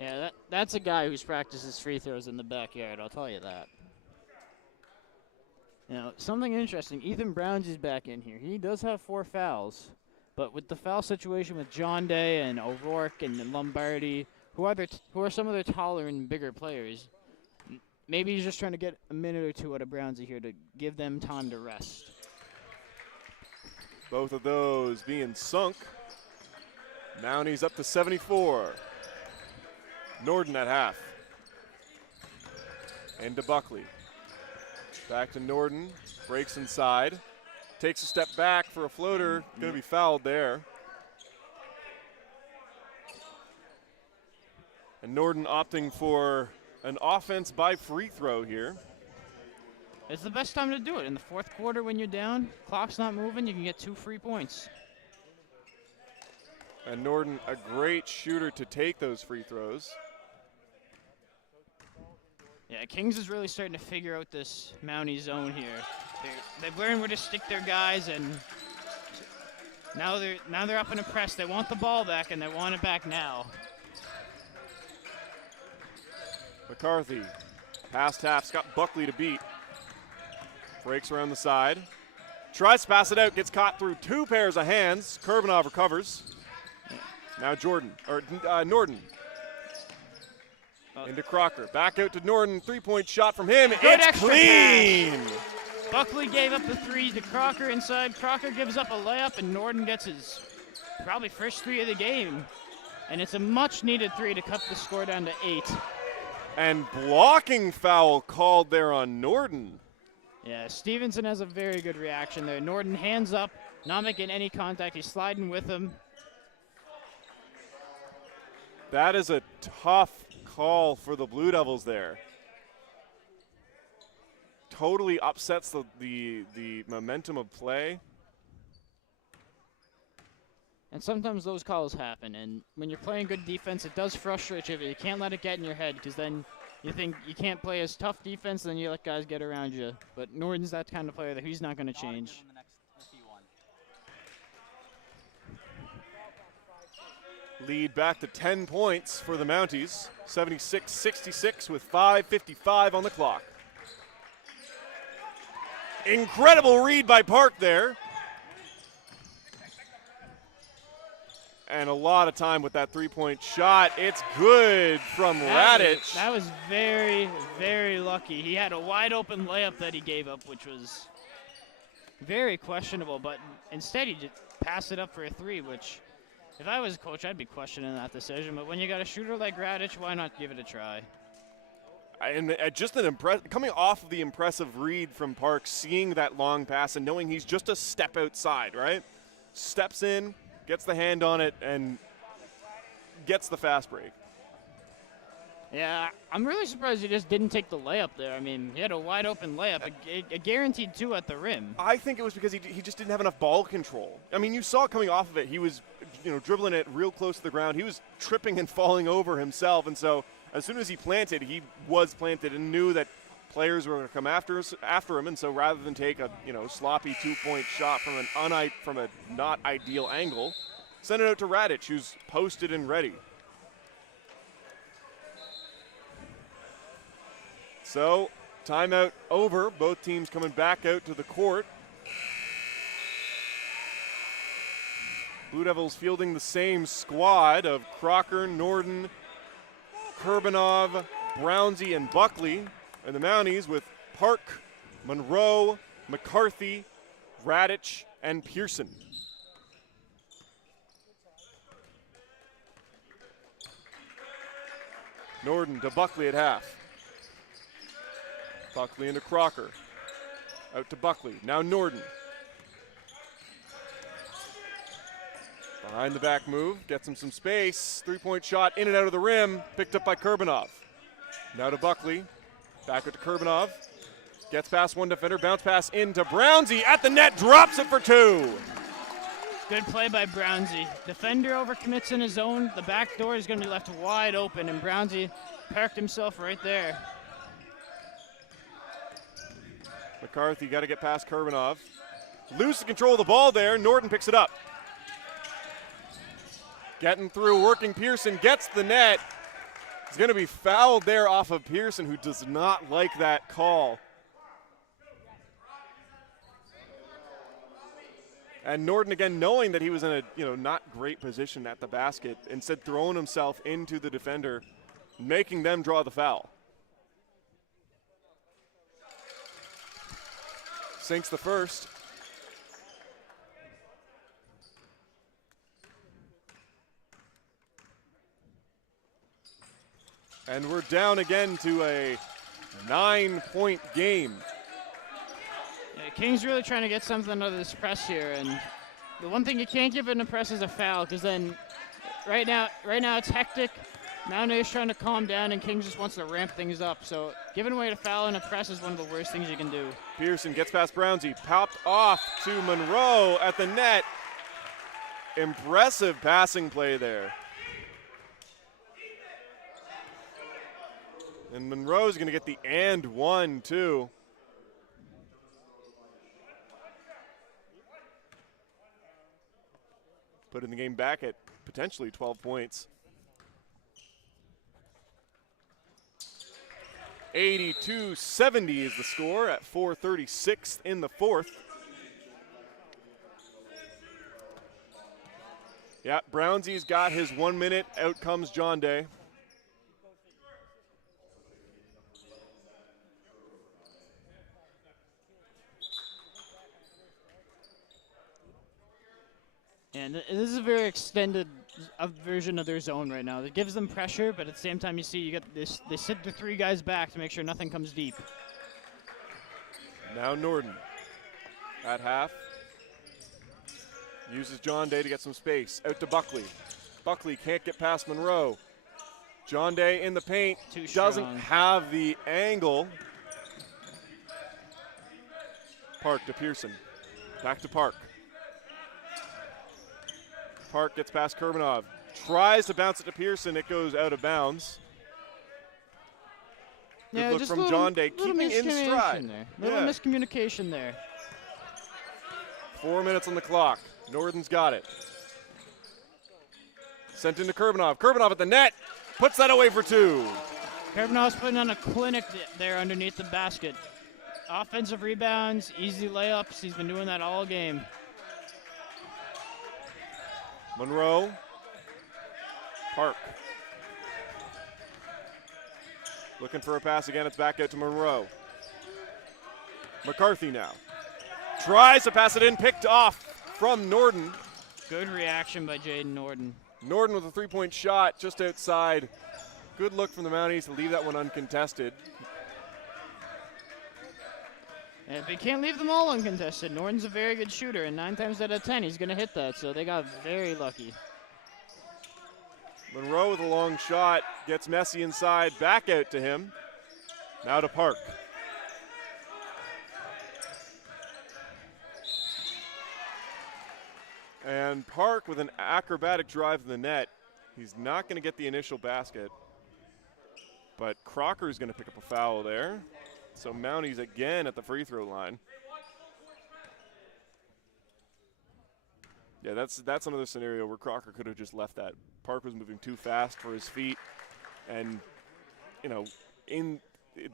Yeah, that's a guy who's practices free throws in the backyard, I'll tell you that. Something interesting, Ethan Browns is back in here. He does have 4 fouls, but with the foul situation with Jonde and O'Rourke and Lombardi, who are some of their taller and bigger players, maybe he's just trying to get a minute or two out of Brownsy here to give them time to rest. Both of those being sunk. Mounties up to 74. Norden at half. Into Buckley. Back to Norden. Breaks inside. Takes a step back for a floater. Going to be fouled there. And Norden opting for an offense by free throw here. It's the best time to do it. In the fourth quarter when you're down, clock's not moving, you can get 2 free points. And Norden, a great shooter to take those free throws. Yeah, Kings is really starting to figure out this Mountie zone here. They've learned where to stick their guys, and now they're up in a press. They want the ball back, and they want it back now. McCarthy, past half's got Buckley to beat. Breaks around the side. Tries to pass it out, gets caught through 2 pairs of hands. Kurbanov recovers. Now Norden. Into Crocker. Back out to Norden. 3-point shot from him. Good It's clean. Pass. Buckley gave up the 3 to Crocker inside. Crocker gives up a layup, and Norden gets his probably first 3 of the game. And it's a much-needed 3 to cut the score down to 8. And blocking foul called there on Norden. Yeah, Stevenson has a very good reaction there. Norden hands up, not making any contact. He's sliding with him. That is a tough call for the Blue Devils there. Totally upsets the momentum of play. And sometimes those calls happen, and when you're playing good defense, it does frustrate you, but you can't let it get in your head, because then you think you can't play as tough defense, then you let guys get around you. But Norden's that kind of player that he's not going to change. Lead back to 10 points for the Mounties, 76-66 with 5:55 on the clock. Incredible read by Park there. And a lot of time with that three-point shot. It's good from Radic. That was very, very lucky. He had a wide-open layup that he gave up, which was very questionable. But instead, he just passed it up for a three, which, if I was a coach, I'd be questioning that decision. But when you got a shooter like Radic, why not give it a try? And just coming off of the impressive read from Park, seeing that long pass and knowing he's just a step outside, right? Steps in, gets the hand on it, and gets the fast break. Yeah, I'm really surprised he just didn't take the layup there. I mean, he had a wide open layup, a guaranteed two at the rim. I think it was because he just didn't have enough ball control. I mean, you saw coming off of it, he was dribbling it real close to the ground. He was tripping and falling over himself, and so as soon as he planted, he was planted and knew that players were going to come after him, and so rather than take a sloppy two-point shot from a not ideal angle, send it out to Radic, who's posted and ready. So, timeout over. Both teams coming back out to the court. Blue Devils fielding the same squad of Crocker, Norden, Kurbanov, Brownsy, and Buckley. And the Mounties with Park, Monroe, McCarthy, Radic, and Pearson. Norden to Buckley at half. Buckley into Crocker. Out to Buckley. Now Norden. Behind the back move. Gets him some space. Three-point shot in and out of the rim. Picked up by Kurbanov. Now to Buckley. Back out to Kurbanov. Gets past one defender. Bounce pass into Brownsy. At the net. Drops it for two. Good play by Brownsy. Defender overcommits in his zone. The back door is going to be left wide open, and Brownsy parked himself right there. McCarthy got to get past Kurbanov. Loses control of the ball there. Norden picks it up. Getting through, working Pearson, gets the net. He's going to be fouled there off of Pearson, who does not like that call. And Norden again, knowing that he was in a not great position at the basket, instead throwing himself into the defender, making them draw the foul. Sinks the first. And we're down again to a 9-point game. Yeah, King's really trying to get something out of this press here, and the one thing you can't give in a press is a foul, because then right now it's hectic. Mountaineers trying to calm down, and King just wants to ramp things up. So giving away a foul in a press is one of the worst things you can do. Pearson gets past Brownsy, popped off to Monroe at the net. Impressive passing play there. And Monroe's going to get the and one, too. Putting the game back at potentially 12 points. 82-70 is the score at 4:36 in the fourth. Yeah, Brownsy's got his 1 minute. Out comes John Day. And this is a very extended version of their zone right now. It gives them pressure, but at the same time, you see you get this. They sit the three guys back to make sure nothing comes deep. Now Norden at half. Uses John Day to get some space. Out to Buckley. Buckley can't get past Monroe. John Day in the paint. Doesn't have the angle. Park to Pearson. Back to Park. Park gets past Kurbanov. Tries to bounce it to Pearson. It goes out of bounds. Good look from John Day, keeping in stride. Little miscommunication there. 4 minutes on the clock. Norden's got it. Sent into Kurbanov. Kurbanov at the net. Puts that away for two. Kurbanov's putting on a clinic there underneath the basket. Offensive rebounds, easy layups. He's been doing that all game. Monroe. Park. Looking for a pass again. It's back out to Monroe. McCarthy now. Tries to pass it in. Picked off from Norden. Good reaction by Jaden Norden. Norden with a three-point shot just outside. Good look from the Mounties to leave that one uncontested. And they can't leave them all uncontested. Norton's a very good shooter, and 9 times out of 10 he's going to hit that, so they got very lucky. Monroe with a long shot, gets messy inside, back out to him. Now to Park. And Park with an acrobatic drive to the net. He's not going to get the initial basket, but Crocker's going to pick up a foul there. So Mounties again at the free throw line. Yeah, that's another scenario where Crocker could have just left that. Park was moving too fast for his feet, and in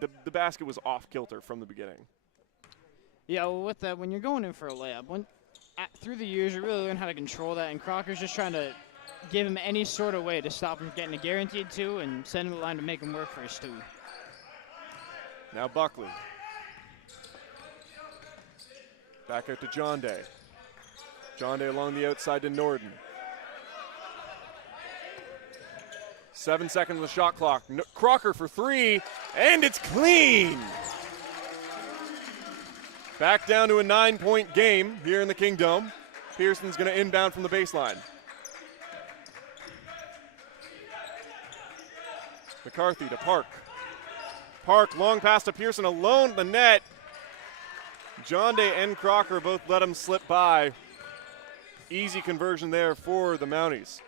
the basket was off kilter from the beginning. Yeah, well, with that, when you're going in for a layup, through the years you really learn how to control that, and Crocker's just trying to give him any sort of way to stop him from getting a guaranteed two and send him the line to make him work for his two. Now Buckley. Back out to John Day. John Day along the outside to Norden. 7 seconds on the shot clock. Crocker for three, and it's clean. Back down to a 9-point game here in the Kingdome. Pearson's going to inbound from the baseline. McCarthy to Park. Park, long pass to Pearson, alone at the net. John Day and Crocker both let him slip by. Easy conversion there for the Mounties.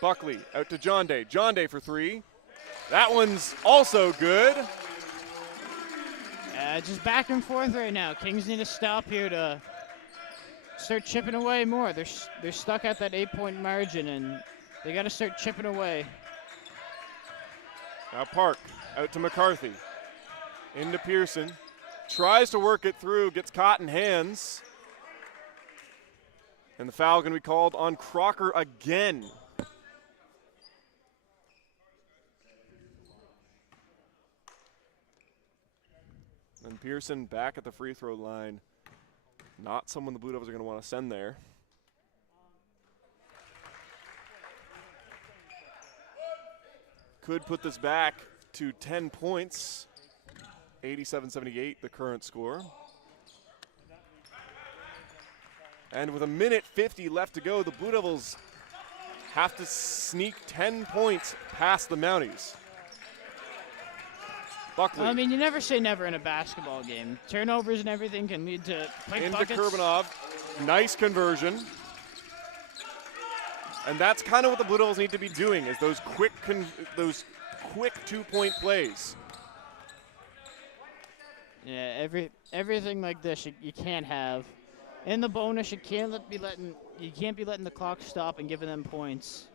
Buckley out to John Day. John Day for three. That one's also good. Just back and forth right now. Kings need to stop here to start chipping away more. They're stuck at that 8-point margin, and they got to start chipping away. Now Park out to McCarthy. Into Pearson. Tries to work it through, gets caught in hands. And the foul going to be called on Crocker again. And Pearson back at the free throw line. Not someone the Blue Devils are going to want to send there. Could put this back to 10 points. 87-78, the current score. And with 1:50 left to go, the Blue Devils have to sneak 10 points past the Mounties. Buckley. I mean, you never say never in a basketball game. Turnovers and everything can lead to quick buckets. Into Kurbanov. Nice conversion. And that's kind of what the Blue Devils need to be doing, is those quick 2-point plays. Yeah, everything like this you can't have. In the bonus, you can't be letting the clock stop and giving them points.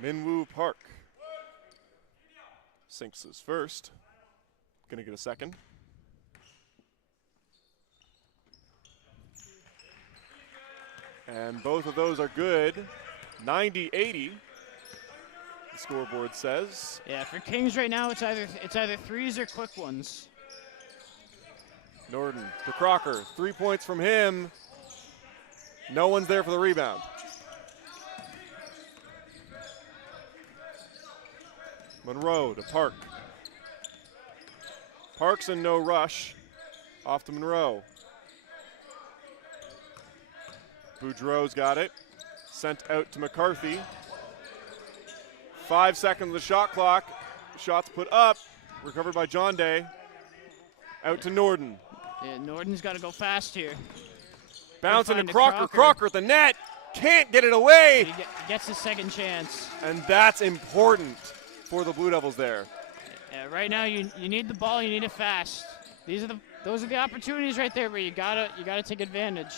Minwoo Park sinks his first. Gonna get a second. And both of those are good. 90-80, the scoreboard says. Yeah, for Kings right now, it's either threes or quick ones. Norden to Crocker. 3 points from him. No one's there for the rebound. Monroe to Park. Parks in no rush. Off to Monroe. Boudreaux's got it. Sent out to McCarthy. 5 seconds of the shot clock. Shots put up. Recovered by John Day. Out to Norden. Yeah, Norden's got to go fast here. Bouncing to Find Crocker. Crocker at the net. Can't get it away. He gets his second chance. And that's important for the Blue Devils there. Yeah, right now you need the ball. You need it fast. Those are the opportunities right there where you gotta take advantage.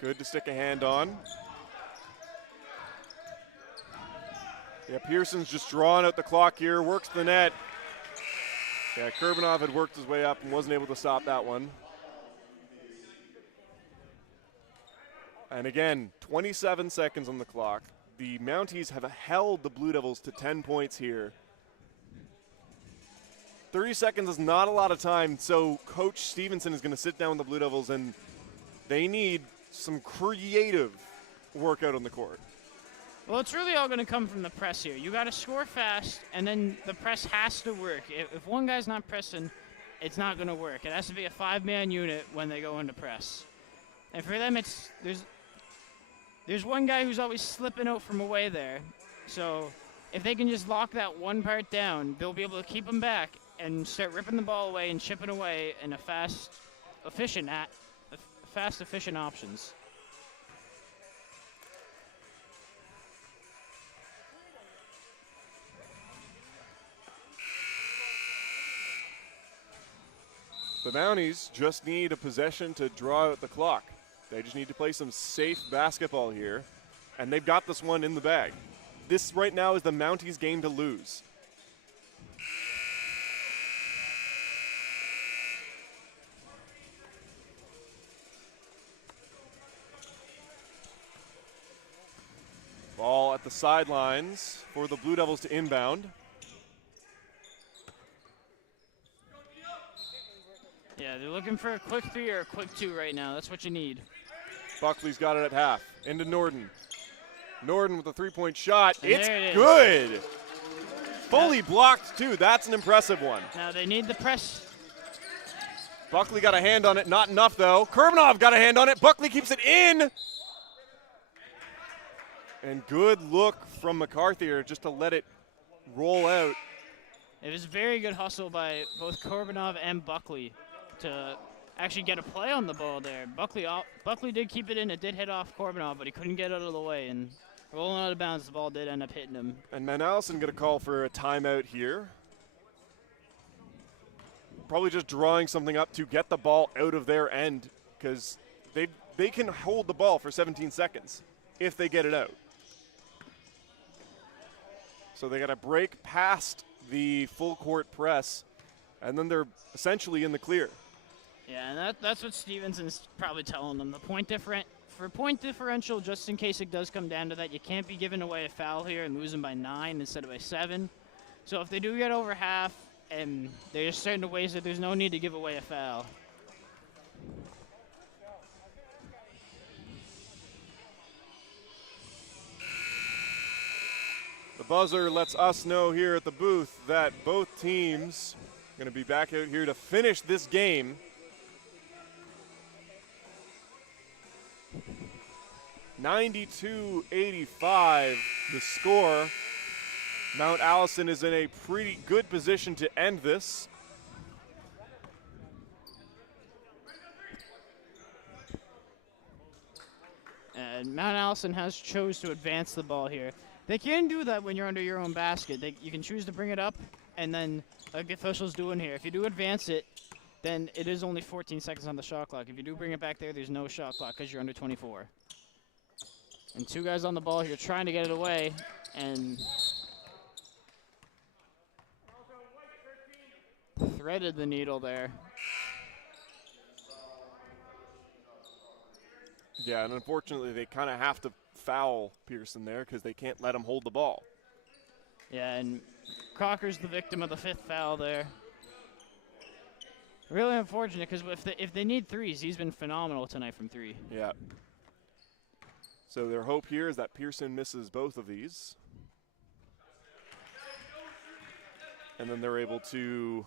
Good to stick a hand on. Yeah, Pearson's just drawing out the clock here, works the net. Yeah, Kurbanov had worked his way up and wasn't able to stop that one. And again, 27 seconds on the clock. The Mounties have held the Blue Devils to 10 points here. 30 seconds is not a lot of time, so Coach Stevenson is going to sit down with the Blue Devils, and they need some creative work out on the court. Well, it's really all going to come from the press here. You got to score fast, and then the press has to work. If one guy's not pressing, it's not going to work. It has to be a 5-man unit when they go into press. And for them, there's one guy who's always slipping out from away there. So if they can just lock that one part down, they'll be able to keep them back and start ripping the ball away and chipping away in a fast, efficient options. The Mounties just need a possession to draw out the clock. They just need to play some safe basketball here, and they've got this one in the bag. This right now is the Mounties' game to lose. Ball at the sidelines for the Blue Devils to inbound. Yeah, they're looking for a quick 3 or a quick 2 right now. That's what you need. Buckley's got it at half. Into Norden. Norden with a 3-point shot. And it's there it is. good. Fully blocked, too. That's an impressive one. Now they need the press. Buckley got a hand on it. Not enough, though. Kurbanov got a hand on it. Buckley keeps it in. And good look from McCarthy just to let it roll out. It was very good hustle by both Korbanov and Buckley to actually get a play on the ball there. Buckley did keep it in. It did hit off Korbanov, but he couldn't get out of the way. And rolling out of bounds, the ball did end up hitting him. And Mount Allison going to call for a timeout here. Probably just drawing something up to get the ball out of their end, because they can hold the ball for 17 seconds if they get it out. So they got to break past the full court press, and then they're essentially in the clear. Yeah, and that's what Stevenson's probably telling them. For point differential, just in case it does come down to that, you can't be giving away a foul here and losing by 9 instead of by 7. So if they do get over half and they're just starting to waste it, there's no need to give away a foul. The buzzer lets us know here at the booth that both teams are going to be back out here to finish this game. (92-85) the score. Mount Allison is in a pretty good position to end this. And Mount Allison has chose to advance the ball here. They can do that when you're under your own basket. You can choose to bring it up, and then, like the official's doing here, if you do advance it, then it is only 14 seconds on the shot clock. If you do bring it back there's no shot clock because you're under 24. And 2 guys on the ball here trying to get it away, and threaded the needle there. Yeah, and unfortunately they kind of have to foul Pearson there because they can't let him hold the ball. Yeah, and Crocker's the victim of the 5th foul there. Really unfortunate because if they need threes, he's been phenomenal tonight from three. Yeah. So their hope here is that Pearson misses both of these. And then they're able to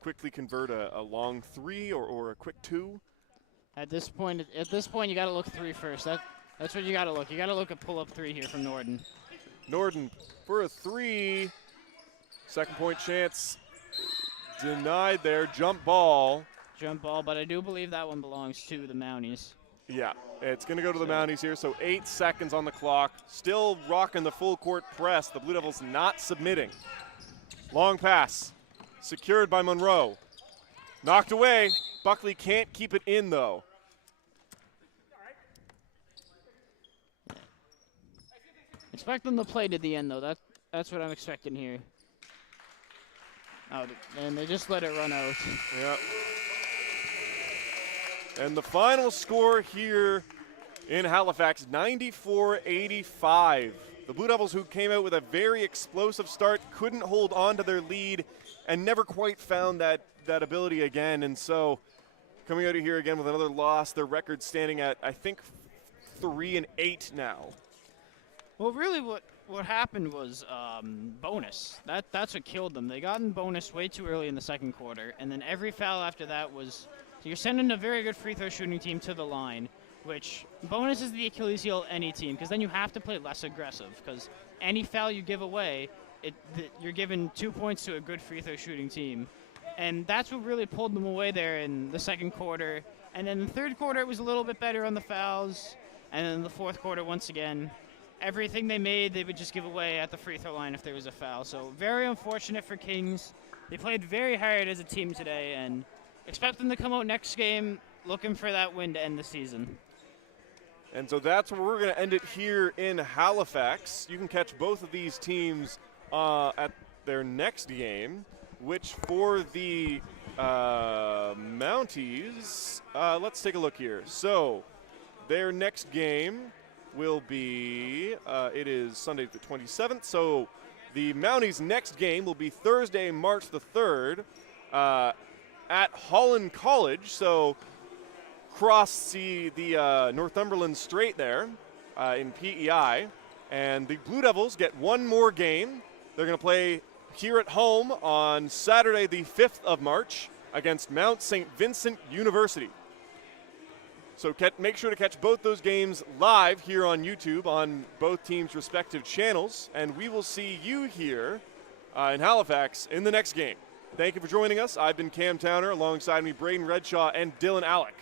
quickly convert a long three or a quick two. At this point, you got to look three first. That's what you got to look. You got to look at pull-up three here from Norden. Norden for a three. Second point chance denied there. Jump ball. Jump ball, but I do believe that one belongs to the Mounties. Yeah, it's going to go to the Mounties here. So 8 seconds on the clock. Still rocking the full court press. The Blue Devils not submitting. Long pass. Secured by Monroe. Knocked away. Buckley can't keep it in, though. Expect them to play to the end, though. That's what I'm expecting here. Oh, and they just let it run out. Yep. And the final score here in Halifax, 94-85. The Blue Devils, who came out with a very explosive start, couldn't hold on to their lead and never quite found that ability again. And so coming out of here again with another loss, their record standing at, I think, 3-8 now. Well, really what happened was bonus. That's what killed them. They got in bonus way too early in the second quarter, and then every foul after that was – so you're sending a very good free throw shooting team to the line, which bonus is the Achilles heel of any team, because then you have to play less aggressive, because any foul you give away, you're giving 2 points to a good free throw shooting team. And that's what really pulled them away there in the second quarter. And then the third quarter, it was a little bit better on the fouls. And then the fourth quarter, once again, everything they made, they would just give away at the free throw line if there was a foul. So very unfortunate for Kings. They played very hard as a team today, and expect them to come out next game looking for that win to end the season. And so that's where we're going to end it here in Halifax. You can catch both of these teams at their next game, which for the Mounties, let's take a look here. So their next game will be, it is Sunday the 27th, so the Mounties' next game will be Thursday, March the 3rd at Holland College. So cross the Northumberland Strait there in PEI. And the Blue Devils get one more game. They're going to play here at home on Saturday the 5th of March against Mount St. Vincent University. So make sure to catch both those games live here on YouTube on both teams' respective channels. And we will see you here in Halifax in the next game. Thank you for joining us. I've been Cam Towner, alongside me Braden Redshaw and Dylan Alec.